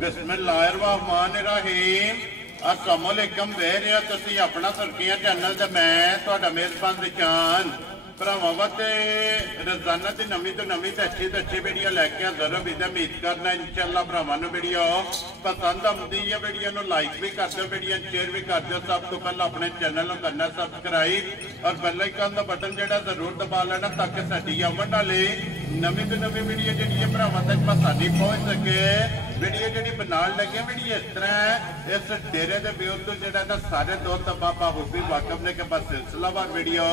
बिस्मिल्लाहिर्रहमानिर्रहीम। अस्सलामुअलैकुम वे रहे तुसीं अपना सुर्खियां चैनल ते मैं तुहाडा मेज़बान रिशान भरावां वास्ते रोजाना की नवीं तो नवीं तो अच्छी वीडियो लैके हाज़र हो। उम्मीद करना इंशाअल्लाह भरावां नूं वीडियो पसंद आउंदी है। वीडियो नूं लाइक भी कर दो, वीडियो शेयर भी कर दो। सब तो पहले अपने चैनल नूं करना सब्सक्राइब और बेल आइकन का बटन जिहड़ा जरूर दबा लेना ताकि साडी आउण वाली नवीं तो नवीं वीडियो जिहड़ी है भरावां तक साडी पहुंच सके। वीडियो जी बनाने लगे वीडियो इस तरह है, इस डेरे के व्यूर तो जो ना सारे दोस्त बाबा हुबी वाकफ ने के बस सिलसिलावार वीडियो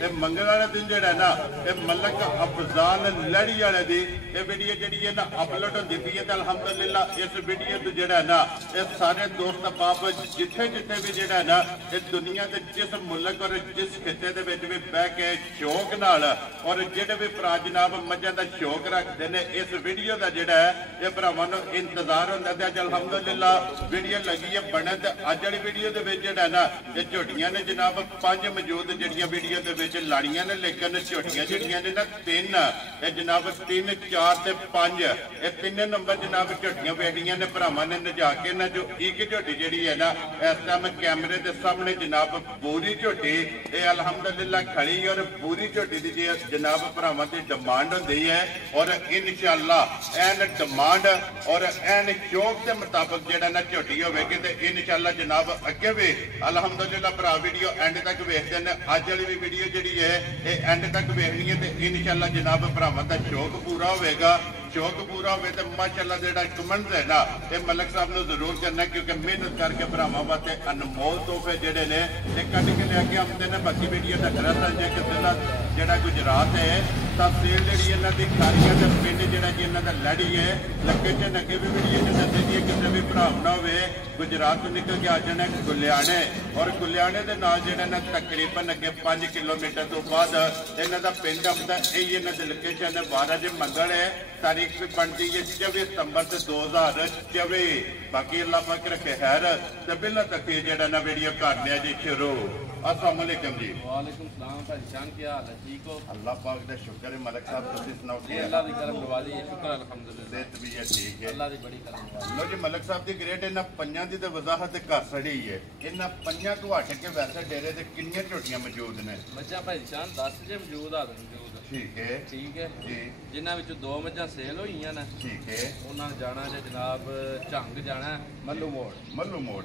ये मंगल वाले दिन जो है ना ये मलक अफजाल लड़ी वाले दी ये वीडियो जी है ना अपलोड होती पी है। अल्हम्दुलिल्लाह इस वीडियो तो जो है ना ये सारे दोस्त बाप जिथे जिथे भी जो है ना इस दुनिया के जिस मुल्क और जिस खिते के भी बह के शौक नाल और जिहड़े भी भरा जनाब मझां का शौक रखते हैं इस वीडियो का जोड़ा है ये भरावां नूं इंतजार होंदा ते अज अल्हम्दुलिल्लाह वीडियो लगी है बनन। ते अज वाली वीडियो दे विच जिहड़ा ना ये झोटियां ने जनाब 5 मौजूद जिहड़ियां वीडियो दे विच लाड़ियां ने, लेकिन झोटियां जिहड़ियां ने ना 3 ये जनाब 3 4 ते 5 ये 3 नंबर जनाब झोटियां बेटियां ने भरावां ने नजा के ना जो एक झोटी जिहड़ी है ना इस टाइम कैमरे के सामने जनाब पूरी झोटी ये अल्हम्दुलिल्लाह खड़ी और पूरी झोटी दी जनाब भरावां दी डिमांड होंदी है और इंशाअल्लाह एन डिमांड और एन शौक के मुताबिक जो ना झोटी होगी तो इंशाअल्लाह जनाब अगे भी अल्हम्दुलिल्लाह भरा वीडियो एंड तक वेखते हैं। अज वाली भी वीडियो जी है ये एंड तक वेखनी है तो इंशाअल्लाह जनाब भरावां का शौक पूरा होगा। शौक पूरा हो तो माशाअल्लाह जो कमेंट है ना ये मलक साहब ने जरूर करना क्योंकि मेहनत करके भरावां वास्ते अनमोल तोहफे जोड़े ने कट के लेके आते हैं। बाकी वीडियो का खरा जे किसी का जोड़ा गुजरात है तहसील जी इन्हों की खारिया का पिंड जोड़ा जी इन्हों का लड़ी है लोकेशन अगे भी वीडियो दसी दी है। किसी भी भरा ना हो गुजरात तो निकल के आ जाना गुलियाने और गुलियाने के नाल जोड़ा ना तकरीबन अगे 5 किलोमीटर तो बाद इन्हों का पिंड आता यही इन्हों की लोकेशन है। 12 मंगल है तारीख भी बनती है 24 सितंबर 2024। बाकी अल्लाह पाक रखे खैर तो बिल्ला तक जो ना वीडियो करने जी शुरू। अस्सलाम वालेकुम जी। वालेकुम सलाम भाई जान क्या हाल है? ठीक हो? अल्लाह पाक का शुक्र है। मलक साहब तुसीं सुनाओ जी? अल्लाह दी करम नवाजी है, शुक्र अल्हम्दुलिल्लाह। सेहत भी है ठीक है, अल्लाह दी बड़ी करम नवाजी। लो जी मलक साहब की ग्रेट इन्हां पंजां दी ते वजाहत कर छड़ी है। इन्हां पंजां तो हट के वैसे डेरे ते कितनियां झोटियां मौजूद ने? मज्झां भाई जान 10 जे मौजूद आ मौजूद ठीक है जी, जिन्हां विचों 2 मज्झां सेल होईयां ने ठीक है। उन्हां ने जाना जे जनाब झंग जाना मल्लू मोड़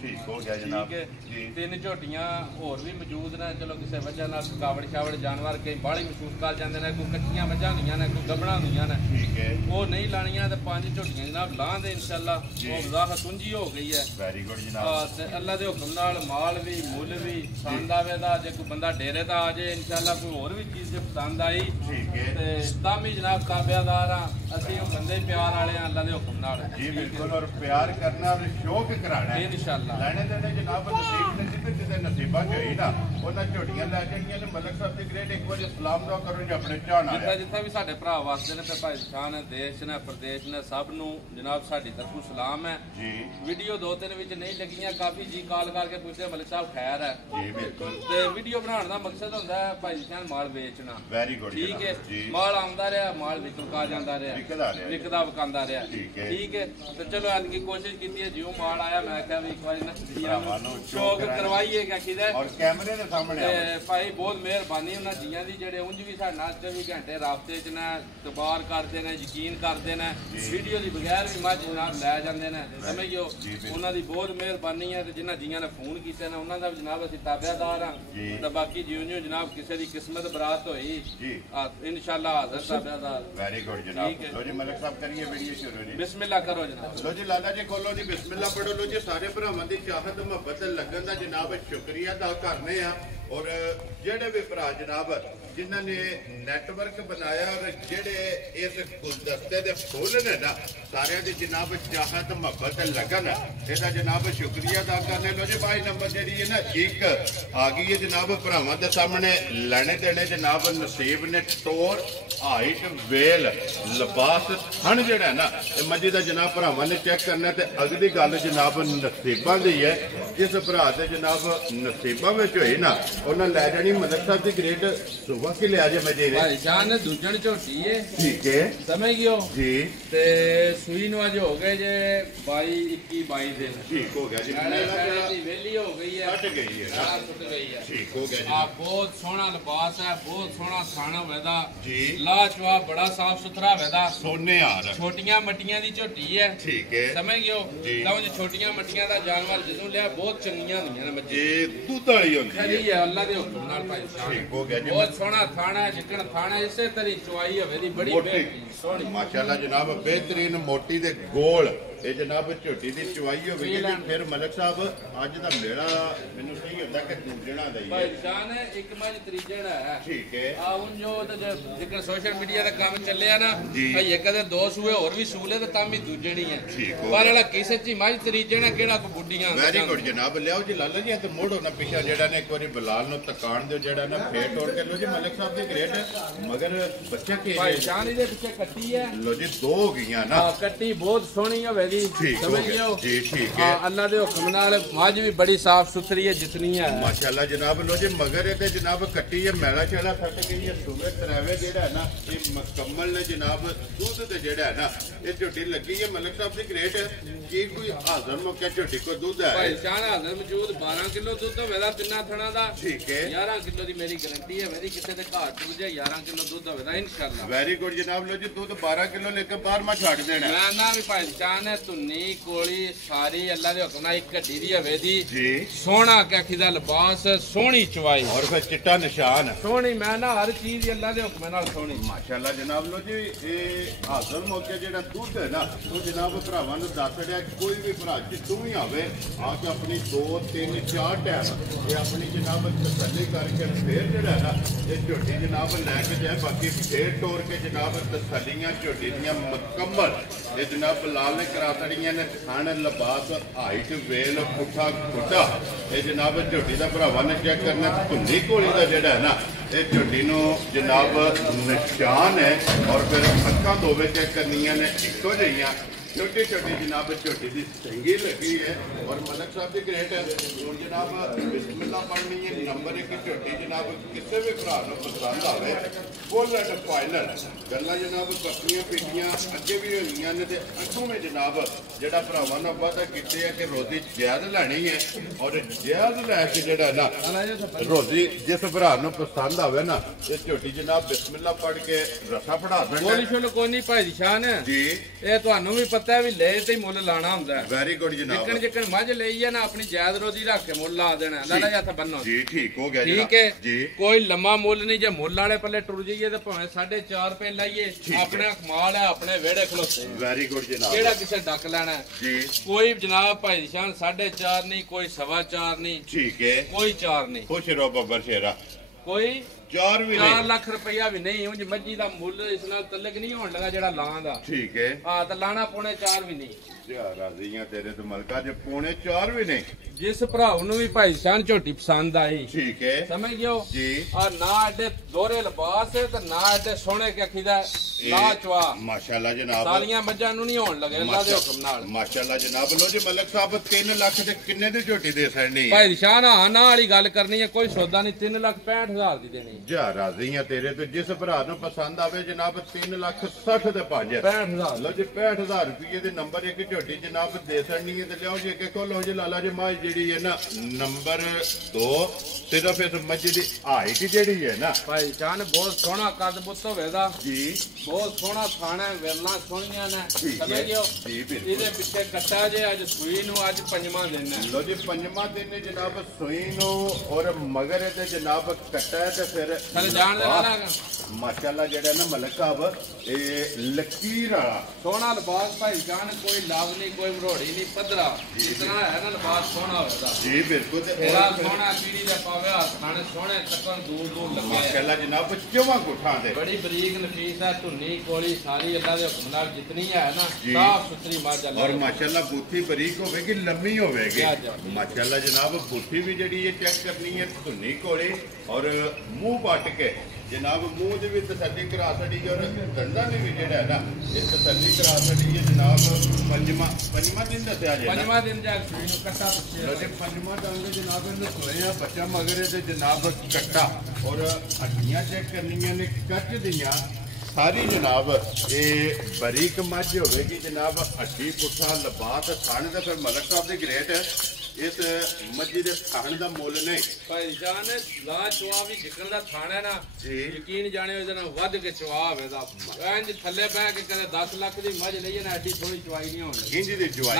ठीक हो गया जनाब जी। 3 झोटियां होर भी मौजूद ने। चलो किसी वजह नाल थकावट शावट जानवर कई बाहली महसूस कर जाते हैं, कोई कच्चियां मज्झां होंदियां ने कोई गबड़ा होंदियां ने ठीक है वो नहीं लानियां तो 5 झोटियां जनाब लां दे इंशाअल्लाह वो वजाहत उंजी हो गई है। वेरी गुड जनाब। ते अल्लाह दे हुक्म नाल माल भी मुल भी पसंद आवे दा जे कोई बंदा डेरे दा आ जाए इंशाअल्लाह कोई होर भी चीज़ जे पसंद आई ठीक है ते तामी जनाब ताबेदार हां असीं बंदे प्यार वाले हां अल्लाह दे हुक्म नाल जी बिल्कुल। और प्यार करना और शौक कराना है इंशाअल्लाह। लेने देने जनाब नसीब ने जिथे जिथे नसीबा च होई ना उन्हां झोटियां लै जाणियां ने। मलक साहब दी ग्रेट एक बार सलाम दुआ करो जी अपने चाहना जिथे जिथे भी साडे भरा वसदे ने ते भाई शान है देश ने प्रदेश ने सब नूं जनाब साडी तरफों सलाम है जी। वीडियो 2-3 विच नहीं लगियां काफी जी कॉल करके पूछदे मलिक साहब खैर है जी बिल्कुल। ते वीडियो बनाने दा मकसद हुंदा है भाई शान माल बेचना। वेरी गुड ठीक है जी। माल आंदा रहा माल विकदा जांदा रहा विकदा वकांदा रहा ठीक है। तो चलो इनकी कोशिश की है जो माल आया मैं क्या भी एक बार शौक करवाइए क्या किधर और कैमरे के सामने भाई बहुत मेहरबानी उन्हें जियां दी जेडे उंज भी साडे नाल 24 घंटे राबते च ने तबार करते ने यकीन करते ने वीडियो दी बगैर भी मझ जनाब लै जांदे ने समझियो उन्हां दी बहुत मेहरबानी है। जिन्हां जियां ने फोन कीते ने उन्हां दा भी जनाब असीं ताबेदार हां ते बाकी जिउं जनाब किसी दी किस्मत बरात होई इंशाअल्लाह हाज़र ताबेदार। वेरी गुड जनाब। लो जी मलक साहब करिए वीडियो शुरू जी। बिस्मिल्लाह करो जनाब। लो जी लाला जी खोलो जी बिस्मिल्लाह पढ़ो। लो जी सारे भरावां दी चाहत मुहब्बत लगन दा जनाब शुक्रिया अदा करने आ और जेडे भी भरा जनाब जिन्हों ने नैटवर्क बनाया और जेडे इस गुलदस्ते दे फुल ने ना सारे की जनाब चाहत मुहब्बत लगन इसका जनाब शुक्रिया अदा करने। लो जी भाई नंबर जी है ना एक आ गई है जनाब भरावां दे सामने लेने देने जनाब नसीब ने टोर हाइट वेल लिबास थन जड़ा ना मजी का जनाब भरावां ने चेक करना तो अगली गल जनाब नसीबा की है। जिस भरा से जनाब नसीबा में हुई ना उन्हें लै जानी मलक साहब की ग्रेट सुबह बाकी ले आजे मजे रे भाई जान दूजन झोटी है ठीक है समझ गयो जी ते सुई नु आज हो गए जे 22 21 22 दिन ठीक हो गया जी मेरी वेली हो गई है कट गई है टूट गई है ठीक हो गया जी आ बहुत सोहना लिबास है बहुत सोहना खाना वेदा जी लाजवाब बड़ा साफ सुथरा वेदा सोने आ रहा छोटियां मटियां दी झोटी है ठीक है समझ गयो तां जे छोटियां मटियां दा जानवर ਜਦੋਂ ਲਿਆ ਬਹੁਤ ਚੰਗੀਆਂ ਹੁੰਦੀਆਂ ਨੇ ਬੱਚੇ ये दूध वाली होती है ਸਹੀ ਹੈ ਅੱਲਾ ਦੇ ਹੁਕਮ ਨਾਲ ਭਾਈ ਸਾਹਿਬ ठीक हो गया जी ਬਹੁਤ ਸੋਹਣਾ ਥਾਣਾ ਹੈ ਜਿੱਕਣ ਥਾਣਾ ਇਸੇ ਤਰੀ ਚੁਆਈ ਹੋਵੇ ਦੀ ਬੜੀ मोटी ਸੋਹਣੀ माशाल्लाह जनाब बेहतरीन मोटी दे गोल ਇਹ ਜਨਾਬ ਝੋਟੀ ਦੀ ਚੁਆਈ ਹੋਵੇਗੀ ਤੇ ਫਿਰ ਮਲਕ ਸਾਹਿਬ ਅੱਜ ਦਾ ਮੇਲਾ ਮੈਨੂੰ ਸਹੀ ਹੁੰਦਾ ਕਿ ਦੂਜਣਾ ਦਾ ਹੀ ਹੈ ਭਾਈ ਜਾਨ ਇੱਕ ਮੱਝ ਤਰੀਜਣ ਹੈ ਠੀਕ ਹੈ ਆ ਹੁਣ ਜੋ ਜਿੱਕਣ ਸੋਸ਼ਲ ਮੀਡੀਆ ਦਾ ਕੰਮ ਚੱਲਿਆ ਨਾ ਜੀ। ਭਾਈ ਇੱਕ ਦੇ ਦੋ ਸੂਏ ਹੋਰ ਵੀ ਸੂਲੇ ਤੇ ਤਾਂ ਵੀ ਦੂਜਣੀ ਹੈ ਠੀਕ ਹੋ ਪਰ ਇਹਦਾ ਕਿਸੇ ਚ ਮੱਝ ਤਰੀਜਣ ਹੈ ਕਿਹੜਾ ਕੋ ਬੁੱਢੀਆਂ ਵੈਰੀ ਗੁੱਡ ਜਨਾਬ ਲਿਆਓ ਜੀ ਲਾਲਾ ਜੀ ਤੇ ਮੋੜੋ ਨਾ ਪਿੱਛਾ ਜਿਹੜਾ ਨੇ ਇੱਕ ਵਾਰੀ ਬਲਾਲ ਨੂੰ ਤਕਾਣ ਦਿਓ ਜਿਹੜਾ ਨਾ ਫੇਰ ਤੋੜ ਕੇ ਲੋ ਜੀ ਮਲਕ ਸਾਹਿਬ ਦੇ ਗ੍ਰੇਟ ਮਗਰ ਬੱਚਾ ਕੀ ਭਾਈ ਜਾਨ ਇਹਦੇ ਪਿੱਛੇ ਕੱਟੀ ਹੈ ਲੋ ਜੀ ਦੋ ਹੋ ਗਈਆਂ ਨਾ ਆ ਕੱਟੀ ਬਹੁਤ ਸੋਹਣੀ ਹੋਵੇ ਦੀ ਠੀਕ ਹੋ ਗਿਆ ਜੀ ਠੀਕ ਹੈ ਅੱਲਾ ਦੇ ਹੁਕਮ ਨਾਲ ਮੱਝ ਵੀ ਬੜੀ ਸਾਫ ਸੁਥਰੀ ਹੈ ਜਿਤਨੀ ਹੈ ਮਾਸ਼ਾਅੱਲਾ ਜਨਾਬ ਲੋ ਜੀ ਮਗਰ ਇਹ ਤੇ ਜਨਾਬ ਕੱਟੀ ਹੈ ਮੈਲਾ ਚਲਾ ਫਟ ਗਈ ਹੈ ਸੂਵੇ ਤਰਾਵੇ ਜਿਹੜਾ ਹੈ ਨਾ ਇਹ ਮੁਕੰਮਲ ਨੇ ਜਨਾਬ ਦੁੱਧ ਤੇ ਜਿਹੜਾ ਹੈ ਨਾ ਇਹ ਝੋਟੀ ਲੱਗੀ ਹੈ ਮਲਕ ਸਾਹਿਬ ਦੀ ਗ੍ਰੇਟ ਕੀ ਕੋਈ ਹਾਜ਼ਰ ਮੌਕੇ ਝੋਟੀ ਕੋ ਦੁੱਧ ਹੈ ਭਾਈ ਜਾਨ ਹਾਜ਼ਰ ਮੌਜੂਦ 12 ਕਿਲੋ ਦੁੱਧ ਹੋਵੇਗਾ ਤਿੰਨਾਂ ਥਣਾ ਦਾ ਠੀਕ ਹੈ 11 ਕਿਲੋ ਦੀ ਮੇਰੀ ਗਾਰੰਟੀ ਹੈ ਮੇਰੀ ਕਿਸੇ ਦੇ ਘਰ ਚ ਜੇ 11 ਕਿਲੋ ਦੁੱਧ ਹੋਵੇਗਾ ਇਨਸ਼ਾਅੱਲਾ ਵੈਰੀ ਗੁੱਡ ਜਨਾਬ ਲੋ ਜੀ ਦੁੱਧ 12 ਕਿਲੋ ਲੈ ਕੇ ਬਾਹਰ ਮਾ ਛੱਡ ਦੇਣਾ ਮੈਂ ਨਾ ਵੀ ਭਾਈ ਜਾਨ ਹੈ ਧੁੰਨੀ ਕੋਲੀ ਸਾਰੀ ਅੱਲਾ ਦੇ ਹੁਕਮ ਨਾਲ ਇੱਕ ਘੱਟੀ ਦੀ ਹੋਵੇ ਦੀ ਜੀ ਸੋਹਣਾ ਕਹਿਖੀ ਦਾ ਲਿਬਾਸ ਸੋਹਣੀ ਚਵਾਈ और फिर चिट्टा निशान ਸੋਹਣੀ ਮੈਂ ਨਾ ਹਰ ਚੀਜ਼ ਹੀ ਅੱਲਾ ਦੇ ਹੁਕਮ ਨਾਲ ਸੋਹਣੀ माशाल्लाह जनाब लो जी ਇਹ ਹਾਜ਼ਰ ਮੌਕੇ ਜਿਹੜਾ ਦੁੱਧ ਹੈ ਨਾ ਉਹ ਜਨਾਬ ਭਰਾਵਾਂ ਨੂੰ ਦੱਸ ਰਿਹਾ ਕੋਈ ਵੀ ਭਰਾ ਜਿੱਥੋਂ ਵੀ ਆਵੇ ਆ ਕੇ ਆਪਣੀ 2 3 4 ਟਾਈਮ ਇਹ ਆਪਣੀ ਜਨਾਬ ਤਸੱਲੀ ਕਰਕੇ ਫੇਰ ਜਿਹੜਾ ਹੈ ਨਾ ਇਹ ਝੋਟੀ ਜਨਾਬ ਲੈ ਕੇ ਜਾਏ ਬਾਕੀ ਫੇਰ ਤੋੜ ਕੇ ਜਨਾਬ ਤਸੱਲੀਆਂ ਝੋਟੀ ਦੀਆਂ ਮੁਕੰਮਲ ਇਹ ਜਨਾਬ ਲਾਲ ਨੇ ਕਰਾ ਤੜੀਆਂ ਨੇ ਥਣ ਲਿਬਾਸ ਹਾਈਟ ਵੇਲ ਪੁੱਠਾ ਖੁੱਡਾ ਇਹ ਜਨਾਬ ਝੋਟੀ ਦਾ ਭਰਾਵਾਂ ਨੇ ਚੈੱਕ ਕਰਨਾ ਧੁੰਨੀ ਘੋੜੀ ਦਾ ਜਿਹੜਾ ਹੈ ਨਾ ਇਹ ਝੋਟੀ ਨੂੰ ਜਨਾਬ ਨਿਸ਼ਾਨ ਹੈ ਔਰ ਫਿਰ ਅੱਖਾਂ ਦੋਵੇਂ ਚੈੱਕ ਕਰਨੀਆਂ ਨੇ ਇੱਕੋ ਜਿਹੀਆਂ छोटी छोटी जनाब छोटी सी चंगी लगी है और मलक साहब की ग्रेट है और जनाब बिस्मिल्लाह पढ़नी है नंबर 1 की छोटी जनाब किसी भी भरा को पसंद आवे फुल एंड फाइनल गल्ला जनाब बकरियां पीटियां अगे भी होईयां ने ते अगों में जनाब जेड़ा भरावां ने वादा कीते है कि रोजी जायज लैनी है और जायज लैके जेड़ा ना रोजी जिस भरा को पसंद आवे ना ये छोटी जनाब बिस्मिल्लाह पढ़ के रसा पढ़ा देना ਗੋਲੀ ਛੋਲ ਕੋਈ ਨਹੀਂ ਭਾਈ ਸ਼ਾਨ जी ਇਹ ਤੁਹਾਨੂੰ ਵੀ ਪਤਾ ਹੈ ਵੀ ਲੈ ਤੇ ਹੀ ਮੁੱਲ ਲਾਣਾ ਹੁੰਦਾ ਹੈ वेरी गुड जनाब ਜਿੱਕਣ ਜਿੱਕਣ ਮੱਝ ਲਈ ਹੈ ਨਾ ਆਪਣੀ ਜਾਇਜ਼ ਰੋਜ਼ੀ ਰੱਖ ਕੇ ਮੁੱਲ ਲਾ ਦੇਣਾ ਲਾਲਾ ਜੀ ਹੱਥ ਬੰਨੋ जी ठीक हो गया ਠੀਕ जनाब ਹੈ जी ਕੋਈ ਲੰਮਾ ਮੁੱਲ ਨਹੀਂ ਜੇ ਮੁੱਲ ਵਾਲੇ ਪੱਲੇ ਟੁਰ ਜਾਈਏ ਤੇ ਭਾਵੇਂ 4.5 ਰੁਪਏ ਲਾਈਏ ਆਪਣਾ ਕਮਾਲ ਹੈ ਆਪਣੇ ਵਿਹੜੇ ਖਲੋਤੇ वेरी गुड जनाब ਕਿਹੜਾ ਕਿਸੇ ਡੱਕ ਲੈਣਾ ਹੈ? जी ਕੋਈ ਜਨਾਬ ਭਾਈ ਨਿਸ਼ਾਨ 4.5 ਨਹੀਂ ਕੋਈ 4.5 ਨਹੀਂ ठीक है ਕੋਈ 4 ਨਹੀਂ खुश रहो बब्बर शेरा ਕੋਈ 4 भी 4 नहीं ਲੱਖ ਰੁਪਇਆ ਵੀ ਨਹੀਂ ਉਂਝ ਮੱਝੀ ਦਾ ਮੁੱਲ ਇਸ ਨਾਲ ਤਲਕ ਨਹੀਂ ਹੋਣ ਲੱਗਾ ਜਿਹੜਾ ਲਾਂ ਦਾ ठीक है ਹਾਂ ਤਾਂ ਲਾਣਾ ਪੌਣੇ 4 ਵੀ ਨਹੀਂ राजियां तेरे तो मलका जे पौने 4 भी नहीं ਜਿਸ ਭਰਾ ਨੂੰ ਵੀ ਭਾਈ ਸ਼ਾਨ ਝੋਟੀ ਪਸੰਦ ਆਈ ठीक है ਸਮਝ ਗਿਓ जी ਆ ਨਾ ਐਡੇ ਦੋਰੇ ਲਿਬਾਸ ਤੇ ਨਾ ਐਡੇ ਸੋਹਣੇ ਕਿ ਅਖੀਦਾ ਲਾ ਚਵਾ माशाल्लाह जनाब ਸਾਲੀਆਂ ਮੱਝਾਂ ਨੂੰ ਨਹੀਂ ਹੋਣ ਲੱਗੇ ਅੱਲਾ ਦੇ ਹੁਕਮ ਨਾਲ माशाल्लाह जनाब लो जी मलक साहब 3 ਲੱਖ ਦੇ ਕਿੰਨੇ ਦੀ ਝੋਟੀ ਦੇ ਸਕਣੀ ਭਾਈ ਸ਼ਾਨ ਹਾਂ ਨਾ ਵਾਲੀ ਗੱਲ ਕਰਨੀ ਹੈ ਕੋਈ ਸੌਦਾ ਨਹੀਂ 3,65,000 ਦੀ ਦੇਣੀ ਜਾ ਰਾਜ਼ੀਆਂ ਤੇਰੇ ਤੇ ਜਿਸ ਭਰਾ ਨੂੰ ਪਸੰਦ ਆਵੇ ਜਨਾਬ 3,60,000 ਦੇ 5 65,000 ਲੋ ਜੀ 65,000 ਰੁਪਏ ਦੇ ਨੰਬਰ 1 ਝੋਟੀ ਜਨਾਬ ਦੇ ਸਕਣੀ ਹੈ ਤੇ ਲਿਆਓ ਜੀ ਅੱਗੇ ਖੋਲੋ ਜੀ ਲਾਲਾ ਜੀ ਮਾਂ ਜਿਹੜੀ ਹੈ ਨਾ ਨੰਬਰ 2 ਸਿਰਫ ਇਸ ਮੱਝ ਦੀ ਹਾਈਟ ਜਿਹੜੀ ਹੈ ਨਾ ਭਾਈ ਸ਼ਾਨ ਬਹੁਤ ਸੋਹਣਾ ਕੱਦ ਬੁੱਤ ਹੋਵੇਗਾ ਜੀ ਬਹੁਤ ਸੋਹਣਾ ਖਾਣਾ ਵੇਲਾਂ ਸੋਹਣੀਆਂ ਨੇ ਠੀਕ ਹੈ। ਸਮਝ ਗਿਓ ਜੀ ਬਿਲਕੁਲ ਇਹਦੇ ਪਿੱਛੇ ਕੱਟਾ ਜੇ ਅੱਜ ਸੂਈ ਨੂੰ ਅੱਜ ਪੰਜਵਾਂ ਦਿਨ ਹੈ ਲੋ ਜੀ ਪੰਜਵਾਂ ਦਿਨ ਨੇ ਜਨਾਬ ਸੂਈ ਨੂੰ ਔਰ ਮਗਰ ਇਹਦੇ ਜਨਾਬ ਕੱਟਾ ਹੈ ਤੇ ਫਿਰ ਚਲ ਜਾਣ ਦੇ ਵਾਲਾ ਮਾਸ਼ਾਅੱਲਾ ਜਿਹੜਾ ਨਾ ਮਲਕ ਸਾਹਿਬ ਇਹ ਲਕੀਰ ਵਾਲਾ ਸੋਹਣਾ ਲਿਬਾਸ ਭਾਈ ਜਾਨ ਕੋਈ ਲਾਭ ਨਹੀਂ ਕੋਈ ਮਰੋੜੀ ਨਹੀਂ ਪੱਧਰਾ ਜਿਤਨਾ ਹੈ ਨਾ ਲਿਬਾਸ ਸੋਹਣਾ ਹੋਵੇਗਾ ਜੀ ਬਿਲਕੁਲ ਤੇ ਤੇਰਾ ਸੋਹਣਾ ਪੀੜੀ ਦਾ ਪਾਵੇ ਹੱਥ ਖਾਣੇ ਸੋਹਣੇ ਤੱਕਣ ਦੂਰ ਦੂਰ ਲੱਗੇ ਮਾਸ਼ਾਅੱਲਾ ਜਨਾਬ ਚਵਾਂ ਗੁੱਠਾਂ ਦੇ ਬੜੀ ਬਰੀਕ ਨਫੀਸ ਹੈ ਧੁੰਨੀ ਕੋਲੀ ਸਾਰੀ ਅੱਲਾ ਦੇ ਹੁਕਮ ਨਾਲ ਜਿਤਨੀ ਹੈ ਨਾ ਜੀ। ਸਾਫ ਸੁਥਰੀ ਮੱਝ ਅੱਲਾ ਔਰ ਦੇ ਹੁਕਮ ਮਾਸ਼ਾਅੱਲਾ ਬੂਥੀ ਬਰੀਕ ਹੋਵੇਗੀ ਲੰਮੀ ਹੋਵੇਗੀ ਕਿਆ ਜਾ। ਮਾਸ਼ਾਅੱਲਾ ਜਨਾਬ ਬੂਥੀ ਵੀ ਜਿਹੜੀ ਇਹ ਚੈੱਕ ਕਰਨੀ ਹੈ ਧੁੰਨੀ ਕੋਲੇ ਔਰ ਮੂੰਹ ਪੱਟ ਕੇ ਜਨਾਬ ਮੂੰਹ ਦੇ ਵਿੱਚ ਤਸੱਲੀ ਕਰਾ ਛੜੀ ਔਰ ਦੰਦਾਂ ਦੇ ਵੀ ਜਿਹੜਾ ਹੈ ਨਾ ਇਹ ਤਸੱਲੀ ਕਰਾ ਛੜੀ ਹੈ ਜਨਾਬ ਪੰਜਵਾਂ ਦਿਨ ਦੱਸਿਆ ਜੇ ਪੰਜਵਾਂ ਦਿਨ ਜਾ ਸੂਈ ਨੂੰ ਕੱਟਾ ਪੁੱਛਿਆ ਲੋ ਜੀ ਪੰਜਵਾਂ ਡੰਗ ਜਨਾਬ ਇਹਨੂੰ ਸੋਏ ਆ ਬੱਚਾ ਮਗਰ ਇਹਦੇ ਜਨਾਬ ਕੱਟਾ ਔਰ ਹੱਡੀਆਂ ਚੈੱਕ ਕਰਨੀਆਂ ਨੇ ਕੱਚ ਦੀਆਂ ਸਾਰੀ ਜਨਾਬ ਇਹ ਬਰੀਕ ਮੱਝ ਹੋਵੇਗੀ ਜਨਾਬ ਹੱਡੀ ਪੁੱਠਾ ਲਬਾਤ ਥਣ ਦਾ ਫਿਰ ਮਲਕ ਸਾਹਿਬ ਦੀ ਗ੍ਰੇਟ ਇਸ ਮੱਝੀ ਦੇ ਥਣ ਦਾ ਮੁੱਲ ਨਹੀਂ ਭਾਈ ਜਾਨ ਲਾ ਚਵਾ ਵੀ ਜਿਕਰ ਦਾ ਥਣ ਹੈ ਨਾ ਯਕੀਨ ਜਾਣਿਓ ਇਹਦੇ ਨਾਲ ਵੱਧ ਕੇ ਚਵਾ ਹੋਵੇਗਾ ਇੰਜ ਥੱਲੇ ਬਹਿ ਕੇ ਕਦੇ 10 ਲੱਖ ਦੀ ਮੱਝ ਲਈਏ ਨਾ ਐਡੀ ਥੋੜੀ ਚਵਾਈ ਨਹੀਂ ਹੋਣੀ ਇੰਜ ਦੀ ਚਵਾਈ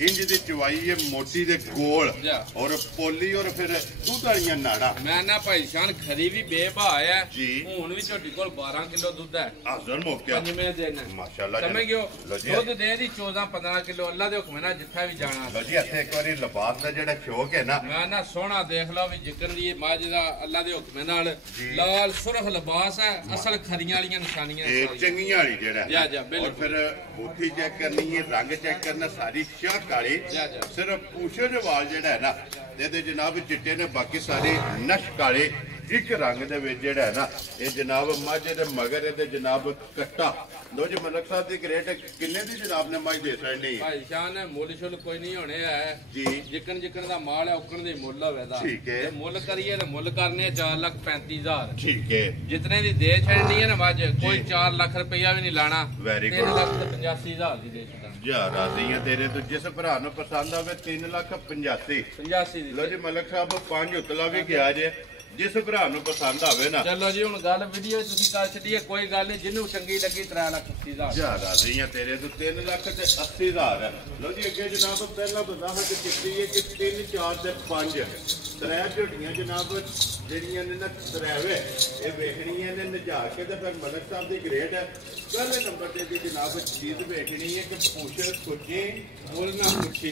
ਇੰਜ ਦੀ ਚਵਾਈ ਇਹ ਮੋਟੀ ਦੇ ਗੋਲ ਔਰ ਪੋਲੀ ਔਰ ਫਿਰ ਦੁੱਧ ਵਾਲੀਆਂ ਨਾੜਾਂ ਮੈਂ ਨਾ ਭਾਈ ਜਾਨ ਖਰੀ ਵੀ ਬੇਭਾ ਹੈ ਹੁਣ ਵੀ ਝੋਟੀ ਕੋਲ 12 ਕਿਲੋ ਦੁੱਧ ਹੈ ਹਾਜ਼ਰ ਮੌਕਿਆ ਪੰਜਵੇਂ ਦਿਨ ਮਾਸ਼ਾਅੱਲਾ ਸਮਝ ਗਿਓ ਦੁੱਧ ਦੇ ਦੀ 14 15 ਕਿਲੋ ਅੱਲਾ ਦੇ ਹੁਕਮ ਨਾਲ ਜਿੱਥਾ ਵੀ ਜਾਣਾ ਲੋ ਜੀ ਇੱਥੇ ਇੱਕ ਵਾਰੀ ਦਾ ਜਿਹੜਾ ਸ਼ੌਕ ਹੈ ਨਾ ਮੈਂ ਨਾ ਸੋਹਣਾ ਦੇਖ ਲਓ ਵੀ ਜਿਕਰ ਦੀ ਮੱਝ ਦਾ ਅੱਲਾ ਦੇ ਹੁਕਮ ਨਾਲ ਲਾਲ ਸੁਰਖ ਲਿਬਾਸ ਹੈ ਅਸਲ ਖਰੀਆਂ ਵਾਲੀਆਂ ਨਿਸ਼ਾਨੀਆਂ ਇਹ ਚੰਗੀਆਂ ਵਾਲੀ ਜਿਹੜਾ ਜਾ ਔਰ ਫਿਰ ਬੂਥੀ ਚੈੱਕ ਕਰਨੀ ਹੈ ਰੰਗ ਚੈੱਕ ਕਰਨਾ ਸਾਰੀ ਸ਼ਾਹ ਕਾਲੀ ਸਿਰਫ ਪੂਛੇ ਦੇ ਵਾਲ ਜਿਹੜਾ ਹੈ ਨਾ ਇਹਦੇ ਜਨਾਬ ਚਿੱਟੇ ਨੇ ਬਾਕੀ ਸਾਰੇ ਨਸ਼ ਕਾਲੇ ਇੱਕ ਰੰਗ ਦੇ ਵਿੱਚ ਜਿਹੜਾ ਹੈ ਨਾ ਇਹ ਜਨਾਬ ਮੱਝ ਦੇ ਮਗਰ ਇਹਦੇ ਜਨਾਬ ਕੱਟਾ ਲੋ ਜੀ ਮਲਕ ਸਾਹਿਬ ਦੀ ਗ੍ਰੇਟ ਕਿੰਨੇ ਦੀ ਜਨਾਬ ਨੇ ਮੱਝ ਦੇ ਸਕਣੀ ਭਾਈ ਸ਼ਾਨ ਮੁੱਲ ਸ਼ੁੱਲ ਕੋਈ ਨਹੀਂ ਹੋਣੇ ਹੈ ਜੀ ਜਿਕਣ ਦਾ ਮਾਲ ਹੈ ਉਕਣ ਦੇ ਮੁੱਲ ਹੋਵੇਦਾ ਠੀਕ ਹੈ ਮੁੱਲ ਕਰੀਏ ਤੇ ਮੁੱਲ ਕਰਨੇ 4,35,000 ਠੀਕ ਹੈ ਜਿਤਨੇ ਦੀ ਦੇ ਛੱਡਣੀ ਹੈ ਨਾ ਮੱਝ ਕੋਈ 4 ਲੱਖ ਰੁਪਇਆ ਵੀ ਨਹੀਂ ਲਾਣਾ ਵੈਰੀ ਗੁੱਡ 3,85,000 ਦੀ ਦੇ ਛੱਡਾਂ ਜਾ ਰਾਜ਼ੀ ਆ ਤੇਰੇ ਤੋਂ ਜਿਸ ਭਰਾ ਨੂੰ ਪਸੰਦ ਆਵੇ 3,85,000 ਦੀ ਲੋ ਜੀ ਮਲਕ ਸਾਹਿਬ 5 ਉਤਲਾ ਵੀ ਗਿਆ ਜੇ ਜਿਸ ਭਰਾ ਨੂੰ ਪਸੰਦ ਆਵੇ ਨਾ ਚਲੋ ਜੀ ਹੁਣ ਗੱਲ ਵੀਡੀਓ ਤੁਸੀਂ ਕਰ ਛੱਡੀਏ ਕੋਈ ਗੱਲ ਨਹੀਂ ਜਿਹਨੂੰ ਚੰਗੀ ਲੱਗੀ 3,80,000 ਜਾ ਰਾਜ਼ੀ ਆ ਤੇਰੇ ਤੋਂ 3,80,000 ਹੈ ਲੋ ਜੀ ਅੱਗੇ ਜਨਾਬ ਪਹਿਲਾਂ ਵਜ਼ਾਹਤ ਕੀਤੀ ਹੈ ਕਿ 3 4 ਤੇ 5 ਤਰੇ ਝੋਟੀਆਂ ਜਨਾਬ ਜਿਹੜੀਆਂ ਨੇ ਨਾ ਤਰੇਵੇ ਇਹ ਵੇਖਣੀਆਂ ਨੇ ਨਜਾ ਕੇ ਤੇ ਫਿਰ ਮਲਕ ਸਾਹਿਬ ਦੀ ਗ੍ਰੇਡ ਹੈ ਪਹਿਲੇ ਨੰਬਰ ਤੇ ਦੀ ਜਨਾਬ ਚੀਜ਼ ਵੇਖਣੀ ਹੈ ਕਿ ਪੁੱਛ ਸੋਚੇ ਮੁੱਲ ਨਾ ਪੁੱਛੀ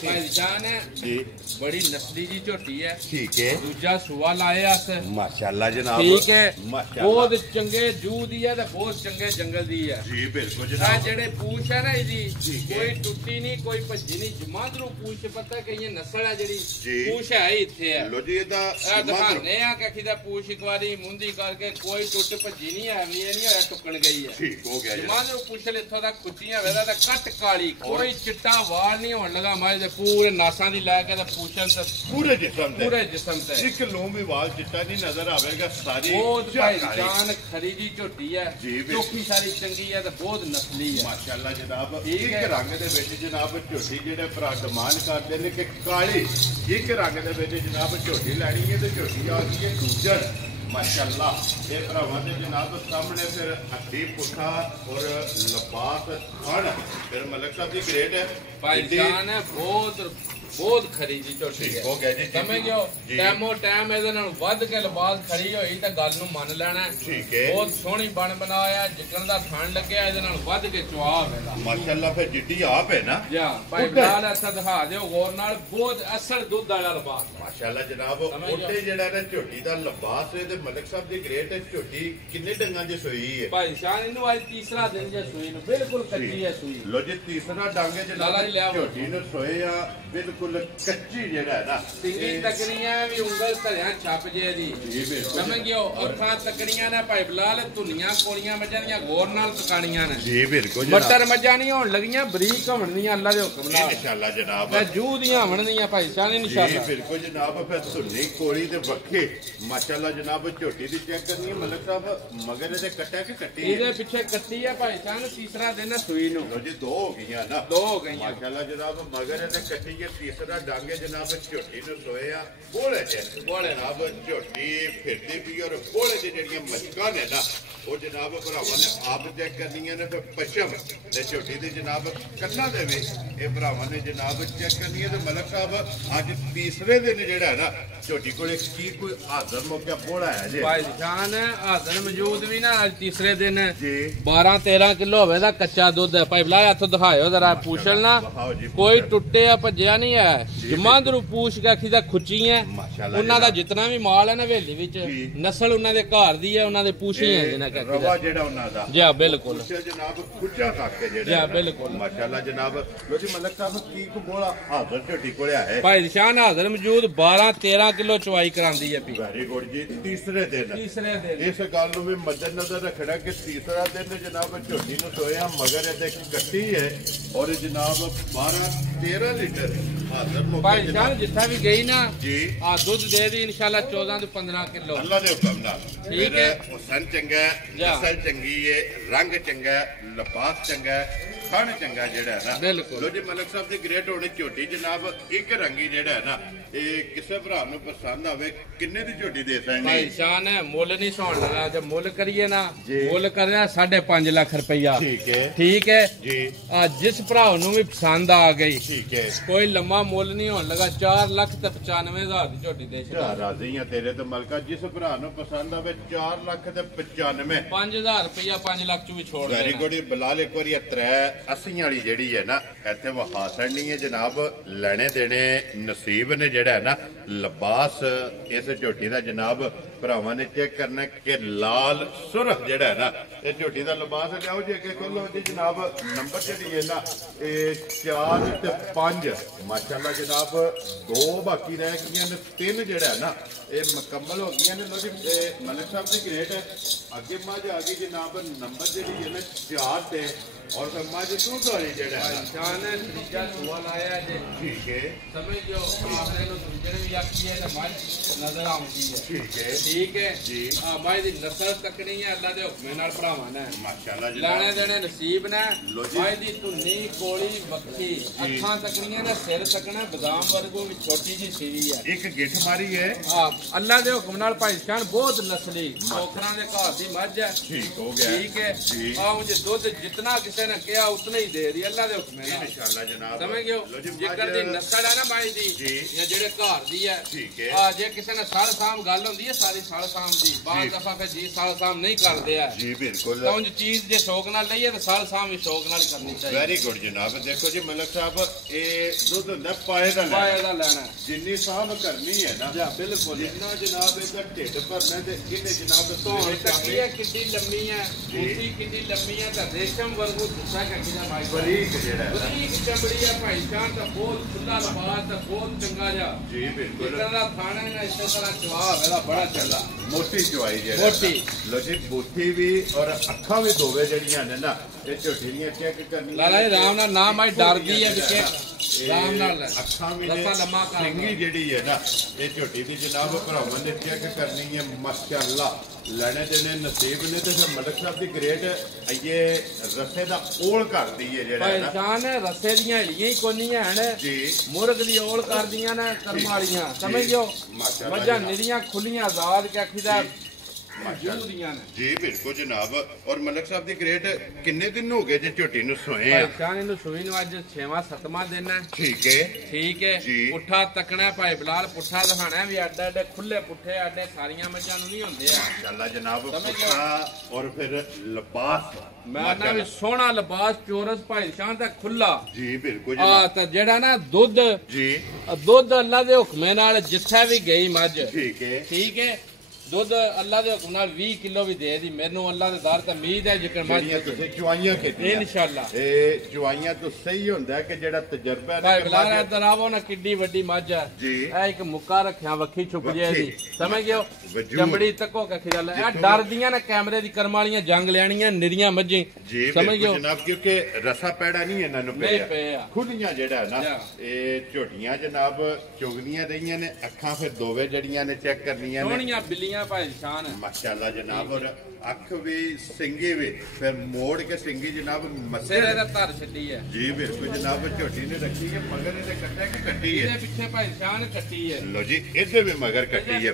ਭਾਈ ਜਾਨ ਜੀ ਬੜੀ ਨਸਲੀ ਜੀ ਝੋਟੀ ਹੈ ਠੀਕ ਹੈ ਦੂਜਾ ਸੁਆ ਲਾਇਆ ਅਸ ਮਾਸ਼ਾਅੱਲਾ ਜਨਾਬ ਠੀਕ ਹੈ ਬਹੁਤ ਚੰਗੇ ਜੂ ਦੀ ਹੈ ਤੇ ਬਹੁਤ ਚੰਗੇ ਜੰਗਲ ਦੀ ਹੈ ਜੀ ਬਿਲਕੁਲ ਜਨਾਬ ਜਿਹੜੇ ਪੂਛ ਹੈ ਨਾ ਇਹਦੀ ਕੋਈ ਟੁੱਟੀ ਨਹੀਂ ਕੋਈ ਭੱਜੀ ਨਹੀਂ ਜਮਾਂਦਰੂ ਪੂਛ ਪਤਾ ਕਿ ਇਹ ਨਸਲ ਹੈ ਜਿਹੜੀ ਪੂਛ ਹੈ ਇੱਥੇ ਹੈ ਲੋ ਜੀ ਇਹਦਾ ਦਿਖਾਣੇ ਆ ਕਿ ਕਿਦਾ ਪੂਛ ਇੱਕ ਵਾਰੀ ਮੁੰਦੀ ਕਰਕੇ ਕੋਈ ਟੁੱਟ ਭੱਜੀ ਨਹੀਂ ਹੈ ਵੀ ਇਹ ਨਹੀਂ ਹੋਇਆ ਟੁੱਕਣ ਗਈ ਹੈ ਠੀਕ ਹੋ ਗਿਆ ਜਮਾਂਦਰੂ ਪੁੱਛ ਲੈ ਇੱਥੋਂ ਦਾ ਖੁੱਚੀਆਂ ਵੇਦਾ ਤਾਂ ਕੱਟ ਕਾਲੀ ਕੋਈ ਚਿੱਟਾ ਵਾਲ ਨਹੀਂ ਹੋਣ ਲਗਾ ਮਾਝ ਦੇ ਪੂਰੇ ਨਾਸਾਂ ਦੀ ਲੈ ਕੇ ਤੇ ਪੂਛਣ ਤੇ ਪੂਰੇ ਜਿਸਮ ਤੇ ਇੱਕ ਲੋਮ ਵੀ ਵਾਲ ਚਿੱਟਾ ਨਹੀਂ ਨਜ਼ਰ ਆਵੇਗਾ ਸਾਰੀ ਬਹੁਤ ਭਾਈ ਜਾਨ ਖਰੀਦੀ ਝੋਟੀ ਹੈ ਚੋਖੀ ਸਾਰੀ ਚੰਗੀ ਹੈ ਤੇ ਬਹੁਤ ਨਸਲੀ ਹੈ ਮਾਸ਼ਾਅੱਲਾ ਜਨਾਬ ਇੱਕ ਰੰਗ ਦੇ ਵਿੱਚ ਜਨਾਬ ਝੋਟੀ ਜਿਹੜੇ ਭਰਾ ਡਿਮਾਂਡ ਕਰਦੇ ਨੇ ਕਿ ਕਾਲੀ ਇੱਕ ਰੰਗ ਦੇ ਵਿੱਚ ਜਨਾਬ ਝੋਟੀ ਲੈਣੀ ਹੈ ਤੇ ਝੋਟੀ ਆ ਗਈ ਹੈ ਦੂਜਰ ਮਾਸ਼ਾਅੱਲਾ ਇਹ ਭਰਾਵਾਂ ਦੇ ਜਨਾਬ ਸਾਹਮਣੇ ਫਿਰ ਹੱਡੀ ਪੁੱਠਾ ਔਰ ਲਬਾਸ ਹਣ ਫਿਰ ਮਲਕ ਸਾਹਿਬ ਦੀ ਗ੍ਰੇਡ ਹੈ ਭਾਈ ਜਾਨ ਹੈ ਬਹੁਤ ਖਰੀਦੀ ਝੋਟੀ ਹੈ ਹੋ ਗਿਆ ਜੀ ਸਮਝ ਗਿਓ ਟਾਈਮੋ ਟਾਈਮ ਇਹਦੇ ਨਾਲ ਵੱਧ ਕੇ ਲਿਬਾਸ ਖੜੀ ਹੋਈ ਤਾਂ ਗੱਲ ਨੂੰ ਮੰਨ ਲੈਣਾ ਠੀਕ ਹੈ ਬਹੁਤ ਸੋਹਣੀ ਬਣ ਬਣਾਇਆ ਜਿੱਕਣ ਦਾ ਥਣ ਲੱਗਿਆ ਇਹਦੇ ਨਾਲ ਵੱਧ ਕੇ ਚਵਾ ਹੋਵੇਗਾ ਮਾਸ਼ਾਅੱਲਾ ਫਿਰ ਜਿੱਡੀ ਆਪ ਹੈ ਨਾ ਜਾ ਭਾਈ ਬਲਾਲ ਐਸਾ ਦਿਖਾ ਦਿਓ ਗੌਰ ਨਾਲ ਬਹੁਤ ਅਸਲ ਦੁੱਧ ਵਾਲਾ ਲਿਬਾਸ ਮਾਸ਼ਾਅੱਲਾ ਜਨਾਬ ਉੱਤੇ ਜਿਹੜਾ ਨਾ ਝੋਟੀ ਦਾ ਲਿਬਾਸ ਹੈ ਤੇ ਮਲਕ ਸਾਹਿਬ ਦੀ ਗ੍ਰੇਟ ਝੋਟੀ ਕਿੰਨੇ ਡੰਗਾਂ 'ਚ ਸੋਈ ਹੈ ਭਾਈ ਸ਼ਾਨ ਇਹਨੂੰ ਅੱਜ ਤੀਸਰਾ ਦਿਨ ਜੇ ਸੂਈ ਨੂੰ ਬਿਲਕੁਲ ਕੱਚੀ ਹੈ ਸੂਈ ਲੋ ਜੀ ਤੀਸਰਾ ਡਾਂਗੇ ਜਨਾਬ ਝੋਟੀ ਨੂੰ ਸੋਏ ਆ ਬਿਲਕੁਲ ਕੱਚੀ ਜਿਹੜਾ ਹੈ ਨਾ ਸਿੰਗੀ ਤਕੜੀਆਂ ਵੀ ਉਂਗਲ ਧਰਿਆ ਛੱਪ ਜੇ ਦੀ ਸਮਝ ਗਿਓ ਅੱਖਾਂ ਤਕੜੀਆਂ ਨੇ ਭਾਈ ਬਲਾਲ ਧੁਨੀਆਂ ਕੋਲੀਆਂ ਮੱਝਾਂ ਦੀਆਂ ਗੌਰ ਨਾਲ ਪਕਾਣੀਆਂ ਨੇ ਜੀ ਬਿਲਕੁਲ ਮੱਟਰ ਮੱਝਾਂ ਨਹੀਂ ਹੋਣ ਲੱਗੀਆਂ ਬਰੀਕ ਹੋਣੀਆਂ ਅੱਲਾ ਦੇ ਹੁਕਮ ਨਾਲ ਇਨਸ਼ਾਅੱਲਾ ਜਨਾਬ ਤੇ ਜੂ ਦੀਆਂ ਹੋਣੀਆਂ ਭਾਈ ਸ਼ਾਨ ਇਨਸ਼ਾਅੱਲਾ ਜੀ ਬਿਲਕੁਲ ਜਨਾਬ ਫਿਰ ਧੁਨੀ ਕੋਲੀ ਦੇ ਵੱਖੇ ਮਾਸ਼ਾਅੱਲਾ ਜਨਾਬ ਝੋਟੀ ਦੀ ਚੈੱਕ ਕਰਨੀ ਹੈ ਮਲਕ ਸਾਹਿਬ ਮਗਰ ਇਹਦੇ ਕੱਟਿਆ ਕਿ ਕੱਟੀ ਇਹਦੇ ਪਿੱਛੇ ਕੱਟੀ ਹੈ ਭਾਈ ਸ਼ਾਨ ਤੀਸਰਾ ਦਿਨ ਸੂਈ ਨੂੰ ਲੋ ਜੀ 2 ਹੋ ਗਈਆਂ ਨਾ 2 ਹੋ ਗਈਆਂ ਮਾਸ਼ਾਅੱਲਾ ਜਨਾਬ ਮਗਰ ਇਹਦੇ ਕੱਟੀ ਹੈ ਤੀਸਰਾ ਡਾਂਗੇ ਜਨਾਬ ਝੋਟੀ ਨੂੰ ਸੋਏ ਆ ਬੋਲੇ ਜਨਾਬ ਝੋਟੀ ਫਿਰਦੀ ਵੀ ਔਰ ਬੋਲੇ ਜਿਹੜੀਆਂ ਮੱਛਕਾਂ ਨੇ ਨਾ ਉਹ ਜਨਾਬ ਭਰਾਵਾਂ ਨੇ ਆਪ ਚੈੱਕ ਕਰਨੀਆਂ ਨੇ ਫਿਰ ਪਛਮ ਤੇ ਝੋਟੀ ਦੀ ਜਨਾਬ ਕੰਨਾਂ ਦੇ ਵੀ ਇਹ ਭਰਾਵਾਂ ਨੇ ਜਨਾਬ ਚੈੱਕ ਕਰਨੀ ਹੈ ਤੇ ਮਲਕ ਸਾਹਿਬ ਅੱਜ ਤੀਸਰੇ ਦਿਨ ਜਿਹੜਾ ਨਾ ਝੋਟੀ ਕੋਲੇ ਕੀ ਕੋਈ ਹਾਜ਼ਰ ਮੌਕਾ ਬੋਲਾ ਹੈ ਜੀ ਭਾਈ ਜਾਨ ਹਾਜ਼ਰ ਮੌਜੂਦ ਵੀ ਨਾ ਅੱਜ ਤੀਸਰੇ ਦਿਨ ਜੀ 12-13 ਕਿਲੋ ਹੋਵੇ ਦਾ ਕੱਚਾ ਦੁੱਧ ਹੈ ਭਾਈ ਬਲਾ ਹੱਥ ਦਿਖਾਇਓ ਜ਼ਰਾ ਪੂਛਲ ਨਾ ਕੋਈ ਟੁੱਟਿਆ ਭੱਜਿਆ ਨਹੀਂ ਹੈ ਜਮਾਂਦਰੂ ਪੂਛ ਕੇ ਖੀਦਾ ਖੁੱਚੀ ਹੈ ਉਹਨਾਂ ਦਾ ਜਿੰਨਾ ਵੀ ਮਾਲ ਹੈ ਨਾ ਹਵੇਲੀ ਵਿੱਚ ਨਸਲ ਉਹਨਾਂ ਦੇ ਘਰ ਦੀ ਹੈ ਉਹਨਾਂ ਦੇ ਪੂਛੀ ਹੈ ਜਿਹਨਾਂ ਹੈ ਰਵਾ ਜਿਹੜਾ ਉਹਨਾਂ ਦਾ ਜੀ ਬਿਲकुल ਜਨਾਬ ਖੁੱਚਾ ਕਰਕੇ ਜਿਹੜਾ ਜੀ ਬਿਲकुल ਮਾਸ਼ਾਅੱਲਾ ਜਨਾਬ ਲੋ ਜੀ ਮਲਕ ਸਾਹਿਬ ਕੀ ਕੋਲਾ ਹਾਜ਼ਰ ਝੋਟੀ ਕੋਲੇ ਹੈ ਭਾਈ ਨਿਸ਼ਾਨ ਹਾਜ਼ਰ ਮੌਜੂਦ 12-13 ਕਿਲੋ ਚਵਾਈ ਕਰਾਂਦੀ ਹੈ ਪੀ ਵੈਰੀ ਗੁੱਡ ਜੀ ਤੀਸਰੇ ਦਿਨ ਇਸ ਗੱਲ ਨੂੰ ਵੀ ਮੱਦੇ ਨਜ਼ਰ ਰੱਖਣਾ ਕਿ ਤੀਸਰਾ ਦਿਨ ਜਨਾਬ ਝੋਟੀ ਨੂੰ ਸੋਇਆ ਮਗਰ ਇਹਦੇ ਕੱਟੀ ਹੈ ਔਰ ਜਨਾਬ 12-13 ਲੀਟਰ ਹਾਜ਼ਰ ਮੌਕੇ ਭਾਈ ਨਿਸ਼ਾਨ ਜਿੱਥਾ ਵੀ ਗਈ ਨਾ ਜੀ ਆ ਦੁੱਧ ਦੇ ਦੀ ਇਨਸ਼ਾਅੱਲਾ 14 ਤੋਂ 15 ਕਿਲੋ ਅੱਲਾ ਦੇ ਹੁਕਮ ਨਾਲ ਠੀਕ ਹੈ ਹੁਸਨ ਚੰਗਾ ਨਸਲ ਚੰਗੀ ਹੈ ਰੰਗ ਚੰਗਾ ਲਿਬਾਸ ਚੰਗਾ ਖਾਣ ਚੰਗਾ ਜਿਹੜਾ ਹੈ ਨਾ ਬਿਲਕੁਲ ਲੋ ਜੀ ਮਲਕ ਸਾਹਿਬ ਦੀ ਗ੍ਰੇਟ ਹੋਣੀ ਝੋਟੀ ਜਨਾਬ ਇੱਕ ਰੰਗੀ ਜਿਹੜਾ ਹੈ ਨਾ ਇਹ ਕਿਸੇ ਭਰਾ ਨੂੰ ਪਸੰਦ ਆਵੇ ਕਿੰਨੇ ਦੀ ਝੋਟੀ ਦੇ ਸਕਦੇ ਭਾਈ ਨਿਸ਼ਾਨ ਹੈ ਮੁੱਲ ਨਹੀਂ ਸੌਣ ਲਗਾ ਜਦ ਮੁੱਲ ਕਰੀਏ ਨਾ ਮੁੱਲ ਕਰ ਰਿਹਾ 5.5 ਲੱਖ ਰੁਪਈਆ ਠੀਕ ਹੈ ਜੀ ਆ ਜਿਸ ਭਰਾ ਨੂੰ ਵੀ ਪਸੰਦ ਆ ਗਈ ਠੀਕ ਹੈ ਕੋਈ ਲੰਮਾ ਮੁੱਲ ਨਹੀਂ ਹੋਣ ਲਗਾ 4,95,000 ਦੀ ਝੋਟੀ ਦੇ ਰਾਜ਼ੀ ਆ ਤੇਰੇ ਤੇ ਮਲਕਾ ਜਿਸ ਭਰਾ ਨੂੰ ਪਸੰਦ ਆਵੇ 4,95,000 5,000 ਰੁਪਈਆ 5 ਲੱਖ ਚ ਵੀ ਛੋੜ ਦੇਣਾ ਵੈਰੀ ਗੁੱਡ ਬਲਾਲ ਇੱਕ ਵਾਰੀ 83 ਵਾਲੀ ਜਿਹੜੀ ਹੈ ਨਾ ਇੱਥੇ ਵਹਾ ਛੜਨੀ ਹੈ ਜਨਾਬ ਲੈਣੇ ਦੇਣੇ ਨਸੀਬ ਨੇ ਜਿਹੜਾ ਹੈ ਨਾ ਲਿਬਾਸ ਇਸ ਝੋਟੀ ਦਾ ਜਨਾਬ ਭਰਾਵਾਂ ਨੇ ਚੈੱਕ ਕਰਨਾ ਕਿ ਲਾਲ ਸੁਰਖ ਜਿਹੜਾ ਹੈ ਨਾ ਇਹ ਝੋਟੀ ਦਾ ਲਿਬਾਸ ਲਿਆਓ ਜੀ ਅੱਗੇ ਖੋਲੋ ਜੀ ਜਨਾਬ ਨੰਬਰ ਜਿਹੜੀ ਹੈ ਨਾ ਇਹ 4 ਤੇ 5 ਮਾਸ਼ਾਅੱਲਾ ਜਨਾਬ 2 ਬਾਕੀ ਰਹਿ ਗਈਆਂ ਨੇ 3 ਜਿਹੜਾ ਹੈ ਨਾ ਇਹ ਮੁਕੰਮਲ ਹੋ ਗਈਆਂ ਨੇ ਲੋ ਜੀ ਮਲਕ ਸਾਹਿਬ ਦੀ ਗ੍ਰੇਟ ਹੈ ਅੱਗੇ ਮੱਝ ਆ ਗਈ ਜਨਾਬ ਨੰਬਰ ਜਿਹੜੀ ਹੈ ਨਾ 4 ਤੇ और मज दूध वाली जड़ा शान है त्रीजा सवाल आया है ठीक है समझ जो आपने लो दूसरे भी आखी है तो मज नजर आउंदी है ठीक है जी हां भाई दी नस्ल तकनी है अल्लाह दे हुक्म नाल भरावां ने माशाल्लाह जी लाने देने नसीब ने भाई दी धुन्नी कोली बक्खी अखां तकनियां ने सिर तकना बादाम वर्गो भी छोटी जी सीवी है एक गिठ मारी है हां अल्लाह दे हुक्म नाल भाई शान बहुत नस्ली खोखरा दे घर दी मज है ठीक हो गया ठीक है हां मुझे दूध जितना ने किया उतना ही दे रही अल्लाह दे हुक्म है इंशाअल्लाह जनाब समझ गयो जिकर दी नस्ल है ना भाई दी या जेड़े घर दी है ठीक है आ जे किसी ने साल साम गल होंदी है सारी साल साम दी बात दफा फिर जी साल साम नहीं करदे है जी बिल्कुल तो जो चीज जे शौक नाल लईए तो साल साम भी शौक नाल करनी चाहिए वेरी गुड जनाब देखो जी मलक साहब ए दूध हुंदा पाए दा लेना जिन्नी साम करनी है ना जी बिल्कुल जितना जनाब इसका ढिड भरना ते इने जनाब तो तकिया कितनी लंबी है बूटी कितनी लंबी है तो रेशम वर्गो बरीक चमड़ी है भाई जान तो बहुत खुला लबास है बहुत चंगा जा जी बिल्कुल खाना है ना इस तरह जवाब है बड़ा चंगा मोटी चवाई जे मोटी लो जी बूथी भी और अखा भी दोवे जड़ियां ने ना ये झोटी दी चेक करनी लाला जी राम नाल नाम आई डर दी है विके राम नाल अखा भी ने सिंगी जेडी है ना ये झोटी दी जनाब भरावां ने चेक करनी है माशाअल्लाह ਲੈਣੇ ਦੇਣੇ ਨਸੀਬ ਨੇ ਤੇ ਫਿਰ ਮਲਕ ਸਾਹਿਬ ਦੀ ਗ੍ਰੇਡ ਇਹ ਰਸੇ ਦਾ ਓਲ ਕਰਦੀ ਹੈ ਜਿਹੜਾ ਨਾ ਭਾਈਜਾਨ ਰਸੇ ਦੀਆਂ ਹਿਲੀਆਂ ਹੀ ਕੋਨੀਆਂ ਹਨ ਜੀ ਮੁਰਗ ਦੀ ਓਲ ਕਰਦੀਆਂ ਨੇ ਕਰਮ ਵਾਲੀਆਂ ਸਮਝਿਓ ਮੱਝਾਂ ਨਿਰੀਆਂ ਖੁੱਲੀਆਂ ਆਜ਼ਾਦ ਕੇ ਆਖੀਦਾ जी बिल्कुल जनाब और मलक साहब दी ग्रेट किन्ने दिन हो गए जे झोटी नु सोए आ शान नु सोई नु आज 6वां 7वां दिन है ठीक है पुट्ठा तकना भाई बिलाल पुट्ठा दिखाना भी अड्डे अड्डे खुले पुट्ठे अड्डे सारियां मझां नु नहीं होंदे माशाल्लाह जनाब पुट्ठा और फिर लिबास मैं ना भी सोहना लिबास चोरस भाई शान दा खुला जी बिल्कुल जनाब ते जेड़ा ना दूध जी दूध अल्लाह दे हुक्म नाल जिथे भी गई मझ ठीक है दुध अल्लाह दे हुक्म नाल 20 किलो भी दे दी मेनू अल्लाह दे दर ते उम्मीद है जिकर मज तुसी चवाइयां खेती इंशाअल्लाह ए चवाइयां तो सही होंदा है कि जेड़ा तजर्बा है भाई बिलाल इधर आवो ना किड्डी वड्डी मज है जी ए एक मुक्का रखया वखी छुप जे दी समझ गयो चमड़ी तको के खियाल ए डर दियां ना कैमरे दी कर्म वालियां जंग लेणियां निरियां मज्जी समझ गयो जनाब क्योंकि रसा पैड़ा नहीं इन्हां नु पिया खुदियां जेड़ा है ना ए झोटियां जनाब चुगदियां रहियां ने अखां फिर दोवे जड़ियां ने चेक करनियां ने सोहणियां बिल्लियां माशाल्लाह जनाब और अख भी सिंगी भी फिर मोड़ के सिंगी जनाब मसेरे दा धर छड्डी है जी बिल्कुल जनाब झोटी ने रखी है मगर इहने कट्टा कि कट्टी है इहदे पीछे भाई शान कट्टी है लो जी इधर भी मगर कट्टी है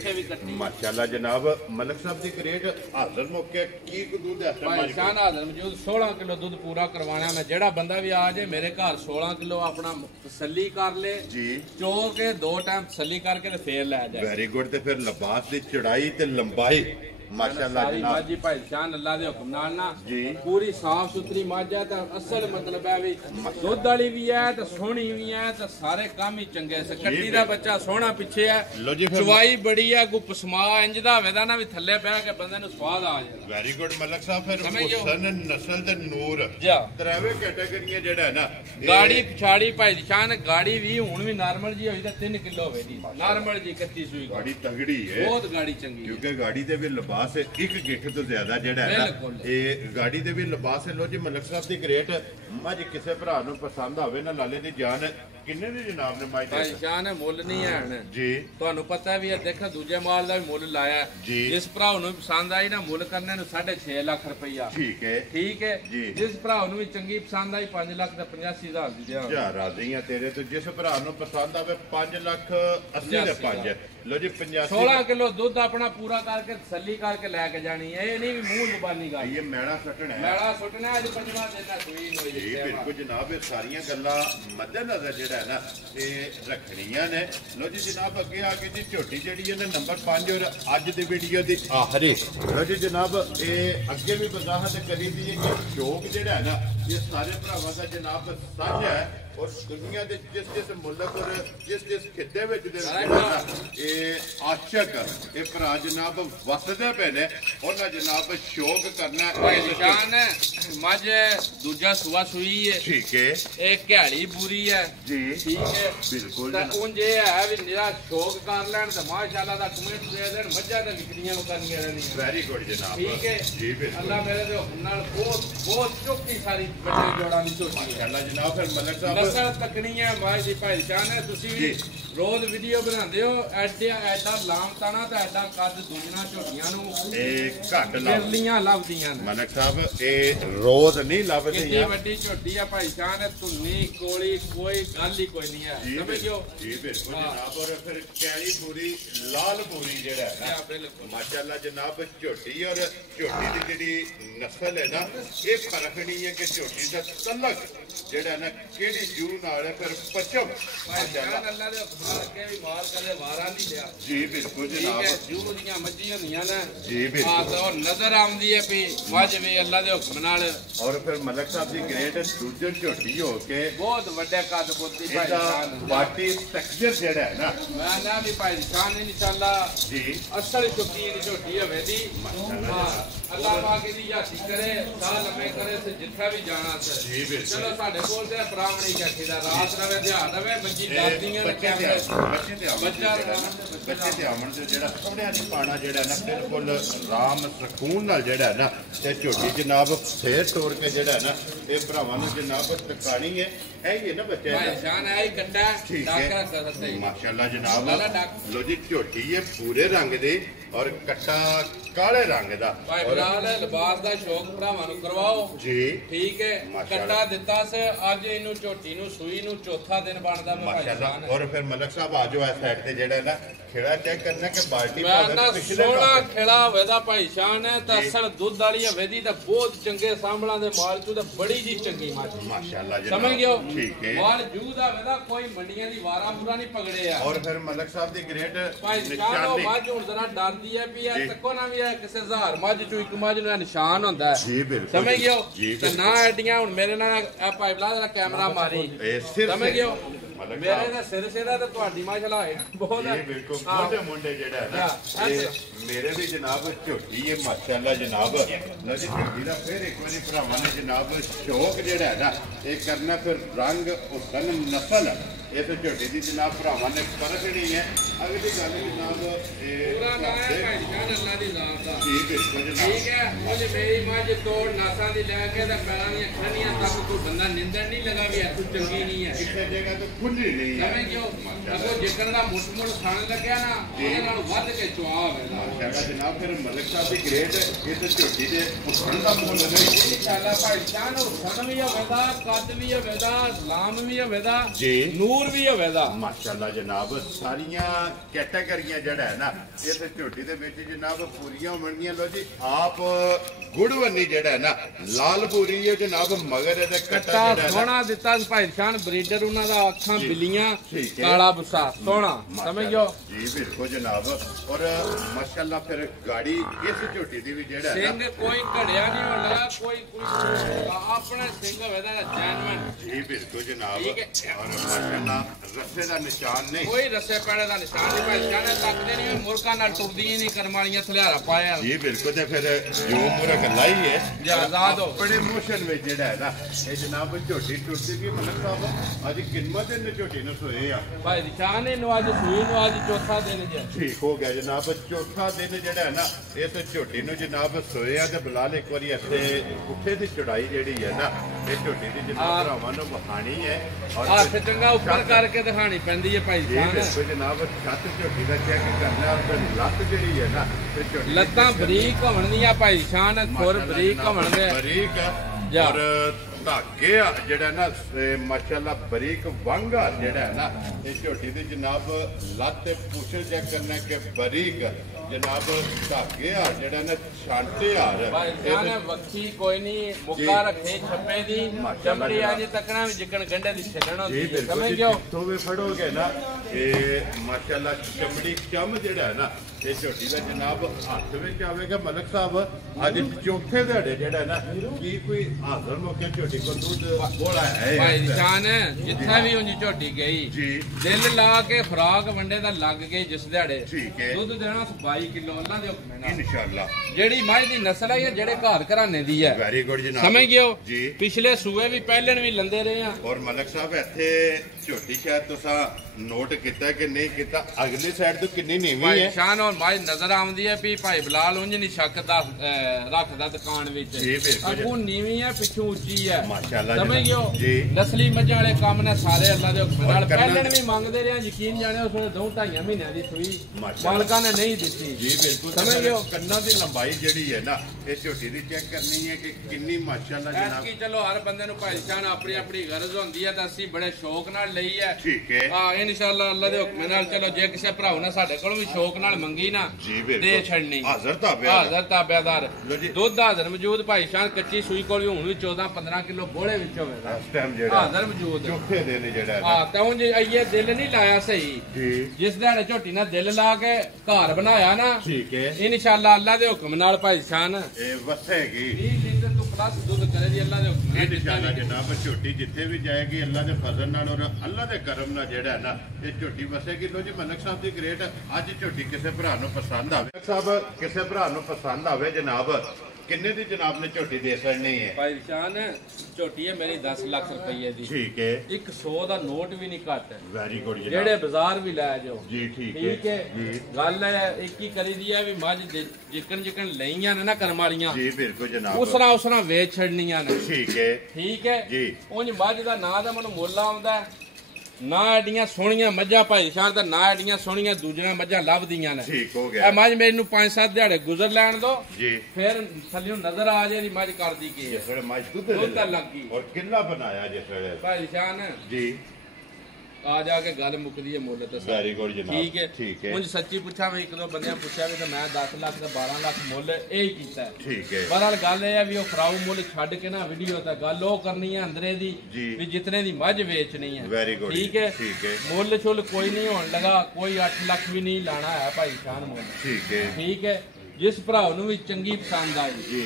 माशाल्लाह जनाब मलक साहब दी ग्रेड हाजिर मौके की दूध है भाई शान हाजिर मौजूद 16 किलो दूध पूरा करवाना मैं जेड़ा बंदा भी आ जाए मेरे घर 16 किलो अपना तसल्ली कर ले जी चो के 2 टाइम तसल्ली करके ते फेर ले जाए वेरी गुड ते फिर लिबास दी चढ़ाई ते लंबाई ਮਾਸ਼ਾਅੱਲਾ ਸਾਰੀ ਜਨਾਬ ਮੱਝ ਭਾਈ ਸ਼ਾਨ ਅੱਲਾ ਦੇ ਹੁਕਮ ਨਾਲ ਨਾ ਜੀ ਪੂਰੀ ਸਾਫ ਸੁਥਰੀ ਮੱਝ ਹੈ ਤਾਂ ਅਸਲ ਮਤਲਬ ਹੈ ਵੀ ਦੁੱਧ ਵਾਲੀ ਵੀ ਹੈ ਤੇ ਸੋਹਣੀ ਵੀ ਹੈ ਤੇ ਸਾਰੇ ਕੰਮ ਹੀ ਚੰਗੇ ਸੇ ਕੱਟੀ ਦਾ ਬੱਚਾ ਸੋਹਣਾ ਪਿੱਛੇ ਹੈ ਲੋ ਜੀ ਫਿਰ ਚਵਾਈ ਬੜੀ ਹੈ ਕੋ ਪਸਮਾ ਇੰਜ ਦਾ ਹੋਵੇ ਦਾ ਨਾ ਵੀ ਥੱਲੇ ਬਹਿ ਕੇ ਬੰਦੇ ਨੂੰ ਸਵਾਦ ਆ ਜਾਏ ਵੈਰੀ ਗੁੱਡ ਮਲਕ ਸਾਹਿਬ ਫਿਰ ਹੁਸਨ ਨਸਲ ਤੇ ਨੂਰ ਜਾ ਤਰਾਵੇ ਕੈਟਾਗਰੀਆਂ ਜਿਹੜਾ ਨਾ ਗਾੜੀ ਪਿਛਾੜੀ ਭਾਈ ਸ਼ਾਨ ਗਾੜੀ ਵੀ ਹੁਣ ਵੀ ਨਾਰਮਲ ਜੀ ਹੋਈ ਤਾਂ 3 ਕਿਲੋ ਹੋਵੇਗੀ ਨਾਰਮਲ ਜੀ ਕੱਚੀ ਸੂਈ ਗਾੜੀ ਤਗੜੀ ਹੈ ਬਹੁਤ ਗਾੜੀ ਚੰਗੀ ਹੈ ਕਿਉਂਕਿ ਗਾੜੀ ਦੇ ਵੀ ਲਿਬਾਸ ਇੱਕ ਗਿੱਠ ਤੋਂ ਜ਼ਿਆਦਾ ਜਿਹੜਾ ਹੈ ਨਾ ਇਹ ਗਾੜੀ ਦੇ ਵੀ ਲਿਬਾਸ ਹੈ ਲੋ ਜੀ ਮਲਕ ਸਾਹਿਬ ਦੀ ਗ੍ਰੇਟ ਮੱਝ ਕਿਸੇ ਭਰਾ ਨੂੰ ਪਸੰਦ ਆਵੇ ਨਾ ਲਾਲੇ ਦੀ ਜਾਨ ਕਿੰਨੇ ਦੀ ਜਨਾਬ ਨੇ ਮੱਝ ਭਾਈ ਸ਼ਾਨ ਮੁੱਲ ਨਹੀਂ ਹੈ ਜੀ ਤੁਹਾਨੂੰ ਪਤਾ ਵੀ ਹੈ ਦੇਖੋ ਦੂਜੇ ਮਾਲ ਦਾ ਵੀ ਮੁੱਲ ਲਾਇਆ ਜਿਸ ਭਰਾ ਨੂੰ ਪਸੰਦ ਆਈ ਨਾ ਮੁੱਲ ਕਰਨੇ ਨੂੰ 6.5 ਲੱਖ ਰੁਪਈਆ ਠੀਕ ਹੈ ਜਿਸ ਭਰਾ ਨੂੰ ਵੀ ਚੰਗੀ ਪਸੰਦ ਆਈ 5 ਲੱਖ ਦਾ 85,000 ਦੀ ਦਿਆਂ ਜਾ ਰਾਜ਼ੀ ਆ ਤੇਰੇ ਤੋਂ ਜਿਸ ਭਰਾ ਨੂੰ ਪਸੰਦ ਆਵੇ 5 ਲੱਖ 80 ਦੇ 5 ਲੋ ਜੀ 85 16 ਕਿਲੋ ਦੁੱਧ ਆਪਣਾ ਪੂਰਾ ਕਰਕੇ ਤਸੱਲੀ ਕਰਕੇ ਲੈ ਕੇ ਜਾਣੀ ਹੈ ਇਹ ਨਹੀਂ ਵੀ ਮੂੰਹ ਜ਼ਬਾਨੀ ਗੱਲ ਇਹ ਮੈਣਾ ਸੱਟਣਾ ਹੈ ਮੈਲਾ ਸੁੱਟਣਾ ਅੱਜ ਪੰਜਵਾਂ ਦਿਨ ਹੈ ਸੂਈ ਨੂੰ ਜੀ ਬਿਲਕੁਲ ਜਨਾਬ ਇਹ ਸਾਰੀਆਂ ਗੱਲਾਂ ਮੱਦੇਨਜ਼ਰ ਜਿਹੜਾ ਹੈ ਨਾ ਇਹ ਰੱਖਣੀਆਂ ਨੇ ਲੋ ਜੀ ਜਨਾਬ ਅੱਗੇ ਆ ਕੇ ਜੀ ਝੋਟੀ ਜਿਹੜੀ ਹੈ ਨਾ ਨੰਬਰ 5 ਔਰ ਅੱਜ ਦੀ ਵੀਡੀਓ ਦੀ ਆਖਰੀ ਲੋ ਜੀ ਜਨਾਬ ਇਹ ਅੱਗੇ ਵੀ ਵਜ਼ਾਹਤ ਕਰੀ ਦੀ ਹੈ ਕਿ ਸ਼ੌਕ ਜਿਹੜਾ ਹੈ ਨਾ ਇਹ ਸਾਰੇ ਭਰਾਵਾਂ ਦਾ ਜਨਾਬ ਸਾਂਝਾ ਹੈ ਔਰ ਦੁਨੀਆ ਦੇ ਜਿਸ ਮੁਲਕ ਔਰ ਜਿਸ ਖਿੱਤੇ ਵਿੱਚ ਦੇ ਇਹ ਆਸ਼ਕ ਇਹ ਭਰਾ ਜਨਾਬ ਵਸਦੇ ਪਏ ਨੇ ਉਹਨਾਂ ਜਨਾਬ ਸ਼ੌਕ ਕਰਨਾ ਭਾਈਜਾਨ ਮੱਝ ਦੂਜਾ ਸੂਆ ਸੂਈ ਹੈ ਠੀਕ ਹੈ ਇਹ ਘਿਆੜੀ ਪੂਰੀ ਹੈ ਜੀ ਠੀਕ ਹੈ ਬਿਲਕੁਲ ਤਾਂ ਉਂਝ ਇਹ ਹੈ ਵੀ ਨਿਰਾ ਸ਼ੌਕ ਕਰ ਲੈਣ ਤੇ ਮਾਸ਼ਾਅੱਲਾ ਦਾ ਕਮੈਂਟ ਦੇ ਦੇਣ ਮੱਝਾਂ ਤੇ ਵਿਕਰੀਆਂ ਕਰਨੀਆਂ ਰਹਿੰਦੀਆਂ ਵੈਰੀ ਗੁੱਡ ਜਨਾਬ ਠੀਕ ਹੈ ਜੀ ਬਿਲਕੁਲ ਅੱਲਾ ਮੇਰੇ ਦੇ ਹੁਕਮ ਨਾਲ ਬਹੁਤ ਚੋਖੀ ਸਾਰੀ ਵੱਡੇ ਜੋੜਾਂ ਦੀ ਝੋਟੀ ਹੈ ਅੱਲਾ ਜਨਾਬ ਫਿਰ ਮਲਕ ਸਾਹਿਬ ਨਸਲ ਤੱਕਣੀ ਹੈ ਮਾਝ ਦੀ ਭਾਈਜਾਨ ਹੈ ਤੁਸੀਂ ਵੀ ਰੋਜ਼ ਵੀਡੀਓ ਬਣਾਉਂਦੇ ਹੋ ਐਡਾ ਲਾਮਤਾਣਾ ਤੇ ਐਡਾ ਕੱਦ ਦੁਨੀਆਂ ਝੋਟੀਆਂ ਨੂੰ ਇਹ ਘੱਟ ਬਿਰਲੀਆਂ ਲੱਭਦੀਆਂ ਨੇ ਮਲਕ ਸਾਹਿਬ ਇਹ ਰੋਜ਼ ਨਹੀਂ ਲੱਭਦੀਆਂ ਕਿੰਨੀ ਵੱਡੀ ਝੋਟੀ ਆ ਭਾਈਜਾਨ ਹੈ ਧੁੰਨੀ ਕੋਲੀ ਕੋਈ ਗੱਲ ਹੀ ਕੋਈ ਨਹੀਂ ਹੈ ਸਮਝਿਓ ਜੀ ਬਿਲਕੁਲ ਜਨਾਬ ਔਰ ਫਿਰ ਕੈਲੀ ਪੂਰੀ ਲਾਲ ਪੂਰੀ ਜਿਹੜਾ ਹੈ ਨਾ ਬਿਲਕੁਲ ਮਾਸ਼ਾਅੱਲਾ ਜਨਾਬ ਝੋਟੀ ਔਰ ਝੋਟੀ ਦੀ ਜਿਹੜੀ ਨਸਲ ਹੈ ਨਾ ਇਹ ਪਰਖਣੀ ਹੈ ਕਿ ਝੋਟੀ ਦਾ ਤਲਕ ਜਿਹੜਾ ਨਾ ਕਿਹੜੀ ਜੂ ਨਾਲ ਹੈ ਫਿਰ ਪਚਮ ਭਾਈਜਾਨ ਅੱਲਾ ਦੇ ਹੁਕਮ ਅੱਗੇ ਵੀ ਮਾਰ ਕਦੇ ਵਾਰਾ ਨਹੀਂ ਲਿਆ ਜੀ ਬਿਲਕੁਲ ਠੀਕ ਜਨਾਬ ਹੈ ਜੂ ਦੀਆਂ ਮੱਝੀਆਂ ਹੁੰਦੀਆਂ ਨੇ ਜੀ ਬਿਲਕੁਲ ਹਾਂ ਤਾਂ ਨਜ਼ਰ ਆਉਂਦੀ ਹੈ ਵੀ ਮੱਝ ਵੀ ਅੱਲਾ ਦੇ ਹੁਕਮ ਨਾਲ ਔਰ ਫਿਰ ਮਲਕ ਸਾਹਿਬ ਦੀ ਗ੍ਰੇਟ ਦੂਜੇ ਝੋਟੀ ਹੋ ਕੇ ਬਹੁਤ ਵੱਡੇ ਕੱਦ ਪੁੱਤੀ ਇਹਦਾ ਭਾਈਜਾਨ ਬਾਟੀ ਸਟਰਕਚਰ ਜਿਹੜਾ ਹੈ ਨਾ ਮੈਂ ਨਾ ਵੀ ਭਾਈਜਾਨ ਇਨਸ਼ਾਅੱਲਾ ਜੀ ਅਸਲ ਝੋਟੀ ਦੀ ਝੋਟੀ ਹੋਵੇ ਦੀ ਹਾਂ ਅੱਲਾ ਪਾਕ ਦੀ ਯਾਦੀ ਕਰੇ ਸਾਲ ਲੰਮੇ ਕਰੇ ਤੇ ਜਿੱਥੇ ਵੀ ਜਾਣਾ ਸੇ ਜੀ ਬਿਲਕੁਲ ਚਲੋ ਸਾਡੇ ਕੋਲ ਤੇ ਪ੍ਰਾਹਮਣੀ ਚਾਚੀ ਦਾ ਰਾਤ ਰਵੇ ਧਿਆਨ ਰਵੇ ਮੰਜੀ ਦਾਦੀਆਂ ਨੇ ਬੱਚੇ ਤੇ ਆਮਣ ਤੇ ਜਿਹੜਾ ਕੱਪੜਿਆਂ ਨਹੀਂ ਪਾਣਾ ਜਿਹੜਾ ਨਾ ਬਿਲਕੁਲ ਆਰਾਮ ਸਕੂਨ ਨਾਲ ਜਿਹੜਾ ਨਾ ਤੇ ਝੋਟੀ ਜਨਾਬ ਫੇਰ ਤੋੜ ਕੇ ਜਿਹੜਾ ਨਾ ਇਹ ਭਰਾਵਾਂ ਨੂੰ ਜਨਾਬ ਟਿਕਾਣੀ ਹੈ ਹੀ ਨਾ ਬੱਚੇ ਭਾਈਜਾਨ ਹੈ ਕੱਟਾ ਡਾਕਰਾ ਕਰਦੇ ਮਾਸ਼ਾਅੱਲਾ ਜਨਾਬ ਲੋ ਜੀ ਝੋਟੀ ਹੈ ਪੂਰੇ ਰੰਗ ਦੀ ਔਰ ਕੱਟਾ ਕਾਲੇ ਰੰਗ ਦਾ ਭਾਈ ਬਰਾਲ ਲਿਬਾਸ ਦਾ ਸ਼ੌਕ ਭਰਾਵਾਂ ਨੂੰ ਕਰਵਾਓ ਜੀ ਠੀਕ ਹੈ ਕੱਟਾ ਦਿੱਤਾ ਸੇ ਅੱਜ ਇਹਨੂੰ ਝੋਟੀ ਨੂੰ ਸੂਈ ਨੂੰ ਚੌਥਾ ਦਿਨ ਬਣਦਾ ਮਾਸ਼ਾਅੱਲਾ ਔਰ ਫਿਰ ਮਲਕ ਸਾਹਿਬ ਆ ਜਾਓ ਇਸ ਸਾਈਡ ਤੇ ਜਿਹੜਾ ਨਾ ਖੇੜਾ ਚੈੱਕ ਕਰਨਾ ਕਿ ਬਾਲਟੀ ਸੋਹਣਾ ਖੇੜਾ ਹੋਵੇ ਦਾ ਭਾਈ ਸ਼ਾਨ ਹੈ ਤਾਂ ਅਸਲ ਦੁੱਧ ਵਾਲੀ ਹੋਵੇ ਦੀ ਤਾਂ ਬਹੁਤ ਚੰਗੇ ਸਾਂਭਲਾਂ ਦੇ ਮਾਲ ਚੋਂ ਤਾਂ ਬੜੀ ਜੀ ਚੰਗੀ ਮੱਝ ਮਾਸ਼ਾਅੱਲਾ ਜਨਾਬ ਸਮਝ ਗਿਓ ਠੀਕ ਹੈ ਮਾਲ ਜੂ ਦਾ ਹੋਵੇ ਦਾ ਕੋਈ ਮੰਡੀਆਂ ਦੀ ਵਾਰਾ ਪੂਰਾ ਨਹੀਂ ਪਗੜੇ ਆ ਔਰ ਫਿਰ ਮਲਕ ਸਾਹਿਬ ਦੀ ਗ੍ਰੇਟ ਭਾਈ ਸ਼ਾਨ ਉਹ ਮੱਝ ਹੁਣ ਜ਼ਰਾ ਡਰਦੀ ਹੈ ਵੀ ਇਹ ਤੱਕੋ ਨਾ ਵੀ ਇਹ ਕਿਸੇ ਹਜ਼ਾਰ ਮੱਝ ਚੋਂ ਇੱਕ ਮੱਝ ਨੂੰ ਨਿਸ਼ਾਨ ਹੁੰਦਾ ਹੈ ਜੀ ਬਿਲਕੁਲ ਸਮਝ ਗਿਓ ਤੇ ਨਾ ਐਡੀਆਂ ਹੁਣ ਮੇਰੇ ਨਾਲ ਇਹ ਪਾਈਪਲਾ ਦਾ ਕੈਮਰਾ ਮਾਰੀ ਸਮਝ ਗਿਓ ਮੇਰੇ ਦਾ ਸਿਰ ਦਾ ਤੇ ਤੁਹਾਡੀ ਮਾਸ਼ਾਅੱਲਾ ਹੈ ਬਹੁਤ ਹੈ ਬਿਲਕੁਲ ਛੋਟੇ ਮੁੰਡੇ ਜਿਹੜਾ ਹੈ ਨਾ ਮੇਰੇ ਵੀ ਜਨਾਬ ਝੋਟੀ ਹੈ ਮਾਸ਼ਾਅੱਲਾ ਜਨਾਬ ਨਾ ਜੀ ਝੋਟੀ ਦਾ ਫਿਰ ਇੱਕ ਵਾਰੀ ਭਰਾਵਾਂ ਨੇ ਜਨਾਬ ਸ਼ੌਕ ਜਿਹੜਾ ਹੈ ਨਾ ਇਹ ਕਰਨਾ ਫਿਰ ਰੰਗ ਉਸਨ ਨਸਲ ਇਸ ਝੋਟੀ ਦੀ ਜਨਾਬ ਭਰਾਵਾਂ ਨੇ ਪਰਖਣੀ ਹੈ ਅਗਲੀ ਗੱਲ ਜਨਾਬ ਪੂਰਾ ਨਾਮ ਹੈ ਭਾਈਜਾਨ ਅੱਲਾ ਦੀ ਜ਼ਾਤ ਦਾ ਠੀਕ ਹੈ ਜਨਾਬ ਠੀਕ ਹੈ ਉਹ ਮੇਰੀ ਮੱਝ ਤੋੜ ਨਾਸਾਂ ਦੀ ਲੈ ਕੇ ਤੇ ਪੈਰਾਂ ਦੀਆਂ ਖਣੀਆਂ ਤੱਕ ਕੋਈ ਬੰਦਾ ਨਿੰਦਣ ਨਹੀਂ ਲਗਾ ਵੀ ਇਹ ਚੰਗੀ ਨਹੀਂ ਹੈ ਕਿਸੇ ਜਗ੍ਹਾ ਤੋਂ ਖੁੱਲੀ ਨਹੀਂ ਹੈ ਸਮਝ ਗਿਓ ਅਗੋ ਜਿੱਕਣ ਦਾ ਮੁੱਠ ਖਾਣ ਲੱਗਿਆ ਨਾ ਉਹਦੇ ਨਾਲ ਵੱਧ ਕੇ ਚੁਆਵ ਹੈ ਮਾਸ਼ਾਅੱਲਾ ਜਨਾਬ ਫਿਰ ਮਲਕ ਸਾਹਿਬ ਦੀ ਗ੍ਰੇਟ ਇਸ ਝੋਟੀ ਦੇ ਉਸਨ ਦਾ ਮੁੱਲ ਹੈ ਇਨਸ਼ਾਅੱਲਾ ਭਾਈਜਾਨ ਉਹ ਸਨ ਵੀ ਹੋਵੇਗਾ ਕੱਦ ਵੀ ਹੋਵੇਗਾ ਲਾਮ ਵੀ ਹੋਵੇਗਾ ਜੀ ਨੂਰ ਨੂਰ ਵੀ ਹੋਵੇ ਦਾ ਮਾਸ਼ਾਅੱਲਾ ਜਨਾਬ ਸਾਰੀਆਂ ਕੈਟਾਗਰੀਆਂ ਜਿਹੜਾ ਹੈ ਨਾ ਇਸ ਝੋਟੀ ਦੇ ਵਿੱਚ ਜਨਾਬ ਪੂਰੀਆਂ ਹੋਣਗੀਆਂ। ਲੋ ਜੀ ਆਪ ਗੁੜਵੰਨੀ ਜਿਹੜਾ ਹੈ ਨਾ ਲਾਲ ਪੂਰੀ ਹੈ ਜਨਾਬ ਮਗਰ ਇਹਦੇ ਕੱਟਾ ਸੋਹਣਾ ਦਿੱਤਾ ਭਾਈ ਸ਼ਾਨ ਬਰੀਡਰ ਉਹਨਾਂ ਦਾ ਅੱਖਾਂ ਬਿੱਲੀਆਂ ਕਾਲਾ ਬੁੱਸਾ ਸੋਹਣਾ ਸਮਝਿਓ ਜੀ ਬਿਲਕੁਲ ਜਨਾਬ। ਔਰ ਮਾਸ਼ਾਅੱਲਾ ਫਿਰ ਗਾੜੀ ਇਸ ਝੋਟੀ ਦੀ ਵੀ ਜਿਹੜਾ ਹੈ ਸਿੰਘ ਕੋਈ ਘੜਿਆ ਨਹੀਂ ਹੋਣ ਲੱਗਾ ਕੋਈ ਆਪਣੇ ਸਿੰਘ ਹੋਵੇ ਦਾ ਜੈਨੂਇਨ ਜੀ ਬਿਲਕੁਲ ਜਨਾਬ। ਔਰ ਮਾਸ਼ਾਅੱਲਾ ਰੱਸੇ ਦਾ ਨਿਸ਼ਾਨ ਨਹੀਂ ਕੋਈ ਰੱਸੇ ਪੈੜੇ ਦਾ ਨਿਸ਼ਾਨ ਨਹੀਂ ਭਾਈ ਸ਼ਾਨ ਲੱਗਦੇ ਨਹੀਂ ਮੁਰਕਾਂ ਨਾਲ ਟੁੱਟਦੀਆਂ ਨਹੀਂ ਕਰਮ ਵਾਲੀਆਂ ਥਲਿਆਰਾ ਪਾਇਆ ਜੀ ਬਿਲਕੁਲ। ਤੇ ਫਿਰ ਜੋ ਮੁਰਕ ਲਾਈ ਹੈ ਜੀ ਆਜ਼ਾਦ ਹੋ ਬੜੇ ਮੋਸ਼ਨ ਵਿੱਚ ਜਿਹੜਾ ਹੈ ਨਾ ਇਹ ਜਨਾਬ ਝੋਟੀ ਟੁੱਟਦੀ ਗਈ। ਮਲਕ ਸਾਹਿਬ ਅੱਜ ਕਿੰਨਾ ਦਿਨ ਝੋਟੀ ਨੂੰ ਸੋਏ ਆ ਭਾਈ ਸ਼ਾਨ ਨੂੰ ਅੱਜ ਸੂਈ ਨੂੰ ਅੱਜ ਚੌਥਾ ਦਿਨ ਜੀ ਠੀਕ ਹੋ ਗਿਆ ਜਨਾਬ। ਚੌਥਾ ਦਿਨ ਜਿਹੜਾ ਹੈ ਨਾ ਇਸ ਝੋਟੀ ਨੂੰ ਜਨਾਬ ਸੋਏ ਆ ਤੇ ਬਲਾਲ ਇੱਕ ਵਾਰੀ ਇੱਥੇ ਉੱਥੇ ਦੀ ਚੜਾਈ ਜਿਹੜੀ ਹੈ ਨਾ ਇਹ ਝੋਟੀ ਦੀ ਜਨਾਬ ਭਰਾਵਾਂ ਨੂੰ ਵਹਾਣੀ ਹੈ। ਔਰ ਹੱਥ ਚੰਗਾ ਉੱਪਰ ਕਰਕੇ ਦਿਖਾਣੀ ਪੈਂਦੀ ਹੈ ਭਾਈ ਸ਼ਾਨ ਜਨਾਬ ਛੱਤ ਝੋਟੀ ਦਾ ਚੈੱਕ ਕਰਨਾ ਔਰ ਲੱਤ ਜਿਹੜੀ ਹੈ ਨਾ ਇਹ ਝੋਟੀ ਲੱਤਾਂ ਬਰੀਕ ਹੋਣ ਦੀਆਂ ਭਾਈ ਸ਼ਾਨ ਖੁਰ ਬਰੀਕ ਹੋਣ ਦੇ ਬਰੀਕ ਔਰ ਧਾਗੇ ਆ ਜਿਹੜਾ ਨਾ ਮਾਸ਼ਾਅੱਲਾ ਬਰੀਕ ਵਾਂਗਾ ਜਿਹੜਾ ਹੈ ਨਾ ਇਹ ਝੋਟੀ ਦੀ ਜਨਾਬ ਲੱਤ ਪੁੱਛ ਚੈੱਕ ਕਰਨਾ ਕਿ ਬਰੀਕ ਜਨਾਬ ਧਾਗੇ ਆ ਜਿਹੜਾ ਨਾ ਛਾਂਟੇ ਆ ਭਾਈ ਸ਼ਾਨ ਵੱਖੀ ਕੋਈ ਨਹੀਂ ਮੁੱਕਾ ਰੱਖੇ ਛੱਪੇ ਦੀ ਚਮੜੀ ਆ ਜੀ ਤੱਕਣਾ ਵੀ ਜਿੱਕਣ ਗੰਢੇ ਦੀ ਛਿੱਲਣ ਹੁੰਦੀ ਹੈ ਸਮਝਿਓ ਜਿੱਥੋਂ ਵੀ ਫੜੋਗੇ ਨਾ ਇਹ ਮਾਸ਼ਾਅੱਲਾ ਚਮੜੀ ਚਮ ਜਿਹੜਾ ਹੈ ਨਾ ਇਹ ਝੋਟੀ ਦਾ ਜਨਾਬ ਹੱਥ ਵਿੱਚ ਆਵੇਗਾ। ਮਲਕ ਸਾਹਿਬ ਅੱਜ ਚੌਥੇ ਦਿਹਾੜੇ ਜਿਹੜਾ ਨਾ ਕੀ ਕੋਈ ਹਾਜ਼ਰ ਮੌਕੇ ਝੋਟੀ ਕੋ ਦੁੱਧ ਬੋਲਾ ਹੈ ਭਾਈ ਸ਼ਾਨ ਜਿੱਥੇ ਵੀ ਉਂਝ ਝੋਟੀ ਗਈ ਜੀ ਦਿਲ ਲਾ ਕੇ ਖੁਰਾਕ ਵੰਡੇ ਦਾ ਲੱਗ ਗਈ ਜਿਸ ਦਿਹਾੜੇ ਠੀਕ ਹੈ ਦੁੱਧ ਦੇਣਾ 22 ਕਿਲੋ ਅੱਲਾ ਦੇ ਹੁਕਮ ਨਾਲ ਇਨਸ਼ਾਅੱਲਾ। ਜਿਹੜੀ ਮੱਝ ਦੀ ਨਸਲ ਹੈ ਜਿਹੜੇ ਘਰ ਘਰਾਣੇ ਦੀ ਹੈ ਵੈਰੀ ਗੁੱਡ ਜਨਾਬ ਸਮਝ ਗਿਓ ਜੀ। ਪਿਛਲੇ ਸੂਏ ਵੀ ਪਹਿਲਣ ਵੀ ਲੰਦੇ ਰਹੇ ਆ। ਔਰ ਮਲਕ ਸਾਹਿਬ ਇੱਥੇ ਝੋਟੀ ਸ਼ਾਇਦ ਤੁਸੀਂ ਨੋਟ ਕੀਤਾ ਕਿ ਨਹੀਂ ਕੀਤਾ ਅਗਲੀ ਸਾਈਡ ਤੋਂ ਕਿੰਨੀ ਨੀਵੀਂ ਭਾਈ ਹੈ ਸ਼ਾਨ ਔਰ ਮੱਝ ਨਜ਼ਰ ਆਉਂਦੀ ਹੈ ਵੀ ਭਾਈ ਬਲਾਲ ਉਂਝ ਨਹੀਂ ਸ਼ੱਕ ਦਾ ਰੱਖਦਾ ਦੁਕਾਨ ਵਿੱਚ ਜੀ ਬਿਲਕੁਲ ਅੱਗੋਂ ਨੀਵੀਂ ਹੈ ਪਿੱਛੋਂ ਉੱਚੀ ਹੈ ਮਾਸ਼ਾਅੱਲਾ ਸਮਝ ਗਿਓ ਜੀ। ਨਸਲੀ ਮੱਝਾਂ ਵਾਲੇ ਕੰਮ ਨੇ ਸਾਰੇ ਅੱਲਾ ਦੇ ਹੁਕਮ ਨਾਲ ਕਰਨਾ- ਪਹਿਲਣ ਵੀ ਮੰਗਦੇ ਰਹੇ ਯਕੀਨ ਜਾਣਿਓ ਉਸ ਵੇਲੇ 2-2.5 ਮਹੀਨਿਆਂ ਦੀ ਸੂਈ ਮਾਲਕਾਂ ਨੇ ਨਹੀਂ ਦਿੱਤੀ ਜੀ ਬਿਲਕੁਲ ਸਮਝ ਗਿਓ ਕੰਨਾਂ ਦੀ ਲੰਬਾਈ ਜਿਹੜੀ ਹੈ ਨਾ ਇਹ ਝੋਟੀ ਦੀ ਚੈੱਕ ਕਰਨੀ ਹੈ ਕਿ ਕਿੰਨੀ ਮਾਸ਼ਾਅੱਲਾ ਜਨਾਬ। ਐਸਕੀ ਚਲੋ ਹਰ ਬੰਦੇ ਨੂੰ ਭਾਈ ਸ਼ਾਨ ਆਪਣੀ ਆਪਣੀ ਗਰਜ਼ ਹੁੰਦੀ ਹੈ ਤਾਂ ਅਸੀਂ ਬੜੇ ਸ਼ੌਕ ਨਾਲ ਲਈ ਹੈ ਠੀਕ ਹੈ ਹਾਂ ਇਨਸ਼ਾਅੱਲਾ ਅੱਲਾ ਦੇ ਹੁਕਮ ਨਾਲ। ਚਲੋ ਜੇ ਕਿਸੇ ਭਰਾਉ ਨੇ ਸਾਡੇ ਕੋਲੋਂ ਵੀ ਸ਼ੌਕ ਨਾਲ ਮੰਗੀ ਨਾ ਜੀ ਬਿਲਕੁਲ ਦੇ ਛੱਡਣੀ ਹਾਜ਼ਰ ਤਾਬਿਆ ਹਾਜ਼ਰ ਤਾਬਿਆਦਾਰ ਲੋ ਜੀ। ਦੁੱਧ ਹਾਜ਼ਰ ਮੌਜੂਦ ਭਾਈ ਸ਼ਾਨ ਕੱਚੀ ਸੂਈ ਕੋਲ ਵੀ ਹੁਣ ਵੀ 14-15 ਕਿਲੋ ਬੋਲੇ ਵਿੱਚ ਹੋਵੇਗਾ ਇਸ ਟਾਈਮ ਜਿਹੜਾ ਹਾਜ਼ਰ ਮੌਜੂਦ ਚੌਥੇ ਦਿਨ ਜਿਹੜਾ ਹੈ ਨਾ ਹਾਂ ਤਾਂ ਉਂਝ ਆਈਏ ਦਿਲ ਨਹੀਂ ਲਾਇਆ ਸਹੀ ਜੀ ਜਿਸ ਦਿਹਾੜੇ ਝੋਟੀ ਨਾਲ ਦਿਲ ਲਾ ਕੇ ਘਰ ਬਣਾਇਆ ਨਾ ਠੀਕ ਹੈ ਇਨਸ਼ਾਅੱਲਾ ਅੱਲਾ ਦੇ ਹੁਕਮ ਨਾਲ ਭਾਈ ਸ਼ਾਨ ਇਹ ਵਸੇਗੀ 20 ਲੀਟਰ ਤੋਂ ਪਲੱਸ ਦੁੱਧ ਕਰੇ ਦੀ ਅੱਲਾ ਦੇ ਹੁਕਮ ਨਾਲ ਇਨਸ਼ਾਅੱਲਾ ਜਨਾਬ। ਝੋਟੀ ਜਿੱਥੇ ਵੀ ਜਾਏਗੀ ਅੱਲਾ ਦੇ ਫਜ਼ਲ ਨਾਲ ਔਰ ਅੱਲਾ ਦੇ ਕਰਮ ਨਾਲ ਜਿਹੜਾ ਹੈ ਨਾ ਇਹ ਝੋਟੀ ਵਸੇਗੀ। ਲੋ ਜੀ ਮਲਕ ਸਾਹਿਬ ਦੀ ਗ੍ਰੇਟ ਅੱਜ ਝੋਟੀ ਕਿਸੇ ਭਰਾ ਨੂੰ ਪਸੰਦ ਆਵੇ ਮਲਕ ਸਾਹਿਬ ਕਿਸੇ ਭਰਾ ਨੂੰ ਪਸੰਦ ਆਵੇ ਜਨਾਬ ਕਿੰਨੇ ਦੀ ਜਨਾਬ ਨੇ ਝੋਟੀ ਦੇ ਸਕਣੀ ਹੈ ਭਾਈ ਸ਼ਾਨ ਝੋਟੀ ਹੈ ਮੇਰੀ 10 ਲੱਖ ਰੁਪਏ ਦੀ ਠੀਕ ਹੈ 100 ਦਾ ਨੋਟ ਵੀ ਨਹੀਂ ਘੱਟ ਵੈਰੀ ਗੁੱਡ ਜਨਾਬ ਜਿਹੜੇ ਬਾਜ਼ਾਰ ਵੀ ਲੈ ਜਾਓ ਜੀ ਠੀਕ ਠੀਕ ਹੈ ਜੀ ਗੱਲ ਹੈ ਇੱਕ ਹੀ ਕਰੀ ਦੀ ਹੈ ਵੀ ਮੱਝ ਜਿੱਕਣ ਜਿੱਕਣ ਲਈਆਂ ਨੇ ਨਾ ਕਰਮ ਵਾਲੀਆਂ ਜੀ ਬਿਲਕੁਲ ਜਨਾਬ ਉਸਰਾ ਵੇਚ ਛੱਡਣੀਆਂ ਨੇ ਠੀਕ ਹੈ ਠੀਕ ਹੈ ਜੀ। ਉਂਝ ਮੱਝ ਦਾ ਨਾਂ ਦਾ ਮੈਨੂੰ ਮੁੱਲ ਆਉਂਦਾ ਨਾ ਐਡੀਆਂ ਸੋਹਣੀਆਂ ਮੱਝਾਂ ਭਾਈ ਸ਼ਾਨ ਦਾ ਨਾ ਐਡੀਆਂ ਸੋਹਣੀਆਂ ਦੂਜੀਆਂ ਮੱਝਾਂ ਲੱਭਦੀਆਂ ਨੇ ਠੀਕ ਹੋ ਇਹ ਗਿਆ ਮੱਝ ਮੈਨੂੰ 5-7 ਦਿਹਾੜੇ ਗੁਜ਼ਰ ਲੈਣ ਦੋ ਜੀ। ਫਿਰ ਥੱਲਿਓਂ ਨਜ਼ਰ ਆ ਜੇ ਦੀ ਮੱਝ ਕਰਦੀ ਕੀ ਹੈ ਜਿਸ ਵੇਲੇ ਮੱਝ ਦੁੱਧ ਦੁੱਧ ਤਾਂ ਲੱਗੀ ਔਰ ਕਿੰਨਾ ਬਣਾਇਆ ਜਿਸ ਵੇਲੇ ਭਾਈ ਸ਼ਾਨ ਜੀ ਆ ਜਾ ਕੇ ਗੱਲ ਮੁੱਕਦੀ ਹੈ ਮੁੱਲ ਤੇ ਵੈਰੀ ਗੁੱਡ ਜਨਾਬ ਠੀਕ ਹੈ ਠੀਕ ਹੈ ਉਂਝ ਸੱਚੀ ਪੁੱਛਾਂ ਵੀ ਇੱਕ ਦੋ ਬੰਦਿਆਂ ਪੁੱਛਿਆ ਵੀ ਤਾਂ ਮੈਂ 10 ਲੱਖ ਦਾ 12 ਲੱਖ ਮੁੱਲ ਇਹ ਹੀ ਕੀਤਾ ਹੈ। ਠੀਕ ਹੈ ਬਹਰਹਾਲ ਗੱਲ ਇਹ ਹੈ ਵੀ ਉਹ ਫਰਾਊ ਮੁੱਲ ਛੱਡ ਕੇ ਨਾ ਵੀਡੀਓ ਤਾਂ ਗੱਲ ਉਹ ਕਰਨੀ ਹੈ ਅੰਦਰੇ ਦੀ ਜੀ। ਵੀ ਜਿਤਨੇ ਦੀ ਮੱਝ ਵੇਚਣੀ ਹੈ ਵੈਰੀ ਗੁੱਡ ਠੀਕ ਹੈ ਠੀਕ ਹੈ ਮੁੱਲ ਛੁੱਲ ਕੋਈ ਨਹੀਂ ਹੋਣ ਲਗਾ ਕੋਈ 8 ਲੱਖ ਵੀ ਨਹੀਂ ਲਾਣਾ ਹੈ ਭਾਈ ਸ਼ਾਨ ਮੁੱਲ ਠੀਕ ਹੈ ਠੀਕ ਹੈ ਜਿਸ ਭਰਾ ਨੂੰ ਵੀ ਚੰਗੀ ਪਸੰਦ ਆਈ ਜੀ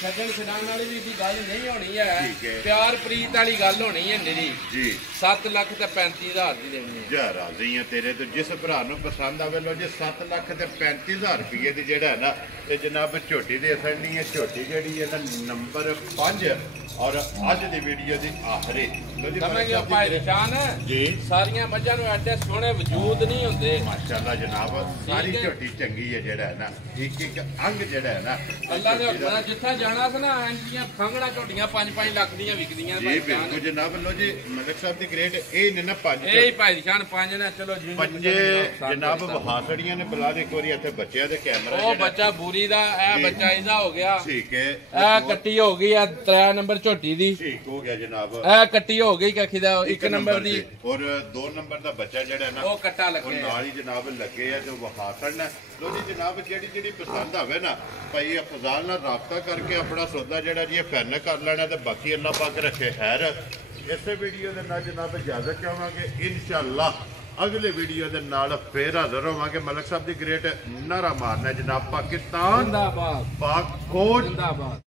ਛੱਡਣ ਛਡਾਣ ਵਾਲੀ ਵੀ ਦੀ ਗੱਲ ਨਹੀਂ ਹੋਣੀ ਹੈ ਠੀਕ ਹੈ। ਪਿਆਰ ਪ੍ਰੀਤ ਵਾਲੀ ਗੱਲ ਹੋਣੀ ਹੈ ਨਿਰੀ ਜੀ 7 ਲੱਖ ਤੇ 35,000 ਦੀ ਦੇਣੀ ਹੈ ਜਾ ਰਾਜ਼ੀ ਆ ਤੇਰੇ ਤੋਂ ਜਿਸ ਭਰਾ ਨੂੰ ਪਸੰਦ ਆਵੇ ਲੋ ਜੇ 7 ਲੱਖ ਤੇ 35,000 ਰੁਪਏ ਦੀ ਜਿਹੜਾ ਹੈ ਨਾ ਤੇ ਜਨਾਬ ਝੋਟੀ ਦੇ ਅਸਲਣੀ ਹੈ ਝੋਟੀ ਜਿਹੜੀ ਹੈ ਨਾ ਨੰਬਰ 5 ਔਰ ਅੱਜ ਦੀ ਵੀਡੀਓ ਦੀ ਆਖਰੀ ਲੋ ਜੀ ਸਮਝ ਗਿਆ ਭਾਈ ਨਿਸ਼ਾਨ ਜੀ ਸਾਰੀਆਂ ਮੱਝਾਂ ਨੂੰ ਐਡੇ ਸੋਹਣੇ ਵਜੂਦ ਨਹੀਂ ਹੁੰਦੇ ਮਾਸ਼ਾਅੱਲਾ ਜਨਾਬ ਸਾਰੀ ਠੀਕ ਹੈ। ਝੋਟੀ ਚੰਗੀ ਹੈ ਜਿਹੜਾ ਹੈ ਨਾ ਇੱਕ ਇੱਕ ਅੰਗ ਜਿਹੜਾ ਹੈ ਨਾ ਅੱਲਾ ਦੇ ਹੁਕਮ ਨਾਲ ਜਿੱਥੇ ਜਾਣਾ ਸੀ ਨਾ ਐਂਟੀਆਂ ਖੰਗੜਾ ਝੋਟੀਆਂ 5-5 ਲੱਖ ਦੀਆਂ ਵਿਕਦੀਆਂ ਜੀ ਭਾਈ ਬਿਲਕੁਲ ਨਿਸ਼ਾਨ ਜਨਾਬ ਲੋ ਜੀ ਮਲਕ ਸਾਹਿਬ ਦੀ ਗ੍ਰੇਡ ਇਹ ਨੇ ਨਾ 5 ਇਹ ਹੀ ਭਾਈ ਨਿਸ਼ਾਨ 5 ਨੇ ਚਲੋ ਜੀ ਪੰਜੇ ਜਨਾਬ ਵਹਾਸੜੀਆਂ ਨੇ ਬੁਲਾ ਦੇ ਇੱਕ ਵਾਰੀ ਇੱਥੇ ਬੱਚਿਆਂ ਦੇ ਕੈਮਰਾ ਉਹ ਬੱਚਾ ਬੂਰੀ ਦਾ ਇਹ ਜੀ। ਬੱਚਾ ਇਹਦਾ ਹੋ ਗਿਆ ਠੀਕ ਹੈ ਇਹ ਕੱਟੀ ਹੋ ਗਈ ਆ 3 ਨੰਬਰ ਝੋਟੀ ਦੀ ਠੀਕ ਹੋ ਗਿਆ ਜਨਾਬ ਇਹ ਕੱਟੀ ਹੋ ਗਈ ਕੱਖੀ ਦਾ 1 ਨੰਬਰ ਦੀ ਔਰ 2 ਨੰਬਰ ਦਾ ਬੱਚਾ ਜਿਹੜਾ ਨਾ ਉਹ ਕੱਟਾ ਉਹ ਲੱਗੇ ਨਾਲ ਹੀ ਜਨਾਬ ਲੱਗੇ ਆ ਜੋ ਵਖਾ ਕਰਨਾ। ਲੋ ਜੀ ਜਨਾਬ ਜਿਹੜੀ ਪਸੰਦ ਆਵੇ ਨਾ ਭਾਈ ਅਫਜ਼ਾਲ ਨਾਲ ਰਾਬਤਾ ਕਰਕੇ ਆਪਣਾ ਸੌਦਾ ਜਿਹੜਾ ਜੀ ਫੈਨ ਕਰ ਲੈਣਾ ਤੇ ਬਾਕੀ ਅੱਲਾਹ ਪਾਕ ਰੱਖੇ ਖੈਰ। ਇਸੇ ਵੀਡੀਓ ਦੇ ਨਾਲ ਜਨਾਬ ਇਜਾਜ਼ਤ ਚਾਹਾਂਗੇ ਇਨਸ਼ਾਅੱਲਾ ਅਗਲੇ ਵੀਡੀਓ ਦੇ ਨਾਲ ਫੇਰ ਹਾਜ਼ਰ ਹੋਵਾਂਗੇ। ਮਲਕ ਸਾਹਿਬ ਦੀ ਗ੍ਰੇਟ ਨਾਰਾ ਮਾਰਨਾ ਜਨਾਬ ਪਾਕਿਸਤਾਨ ਜ਼ਿੰਦਾਬਾਦ ਪਾਕ ਫੌਜ ਜ਼ਿੰਦਾਬਾਦ।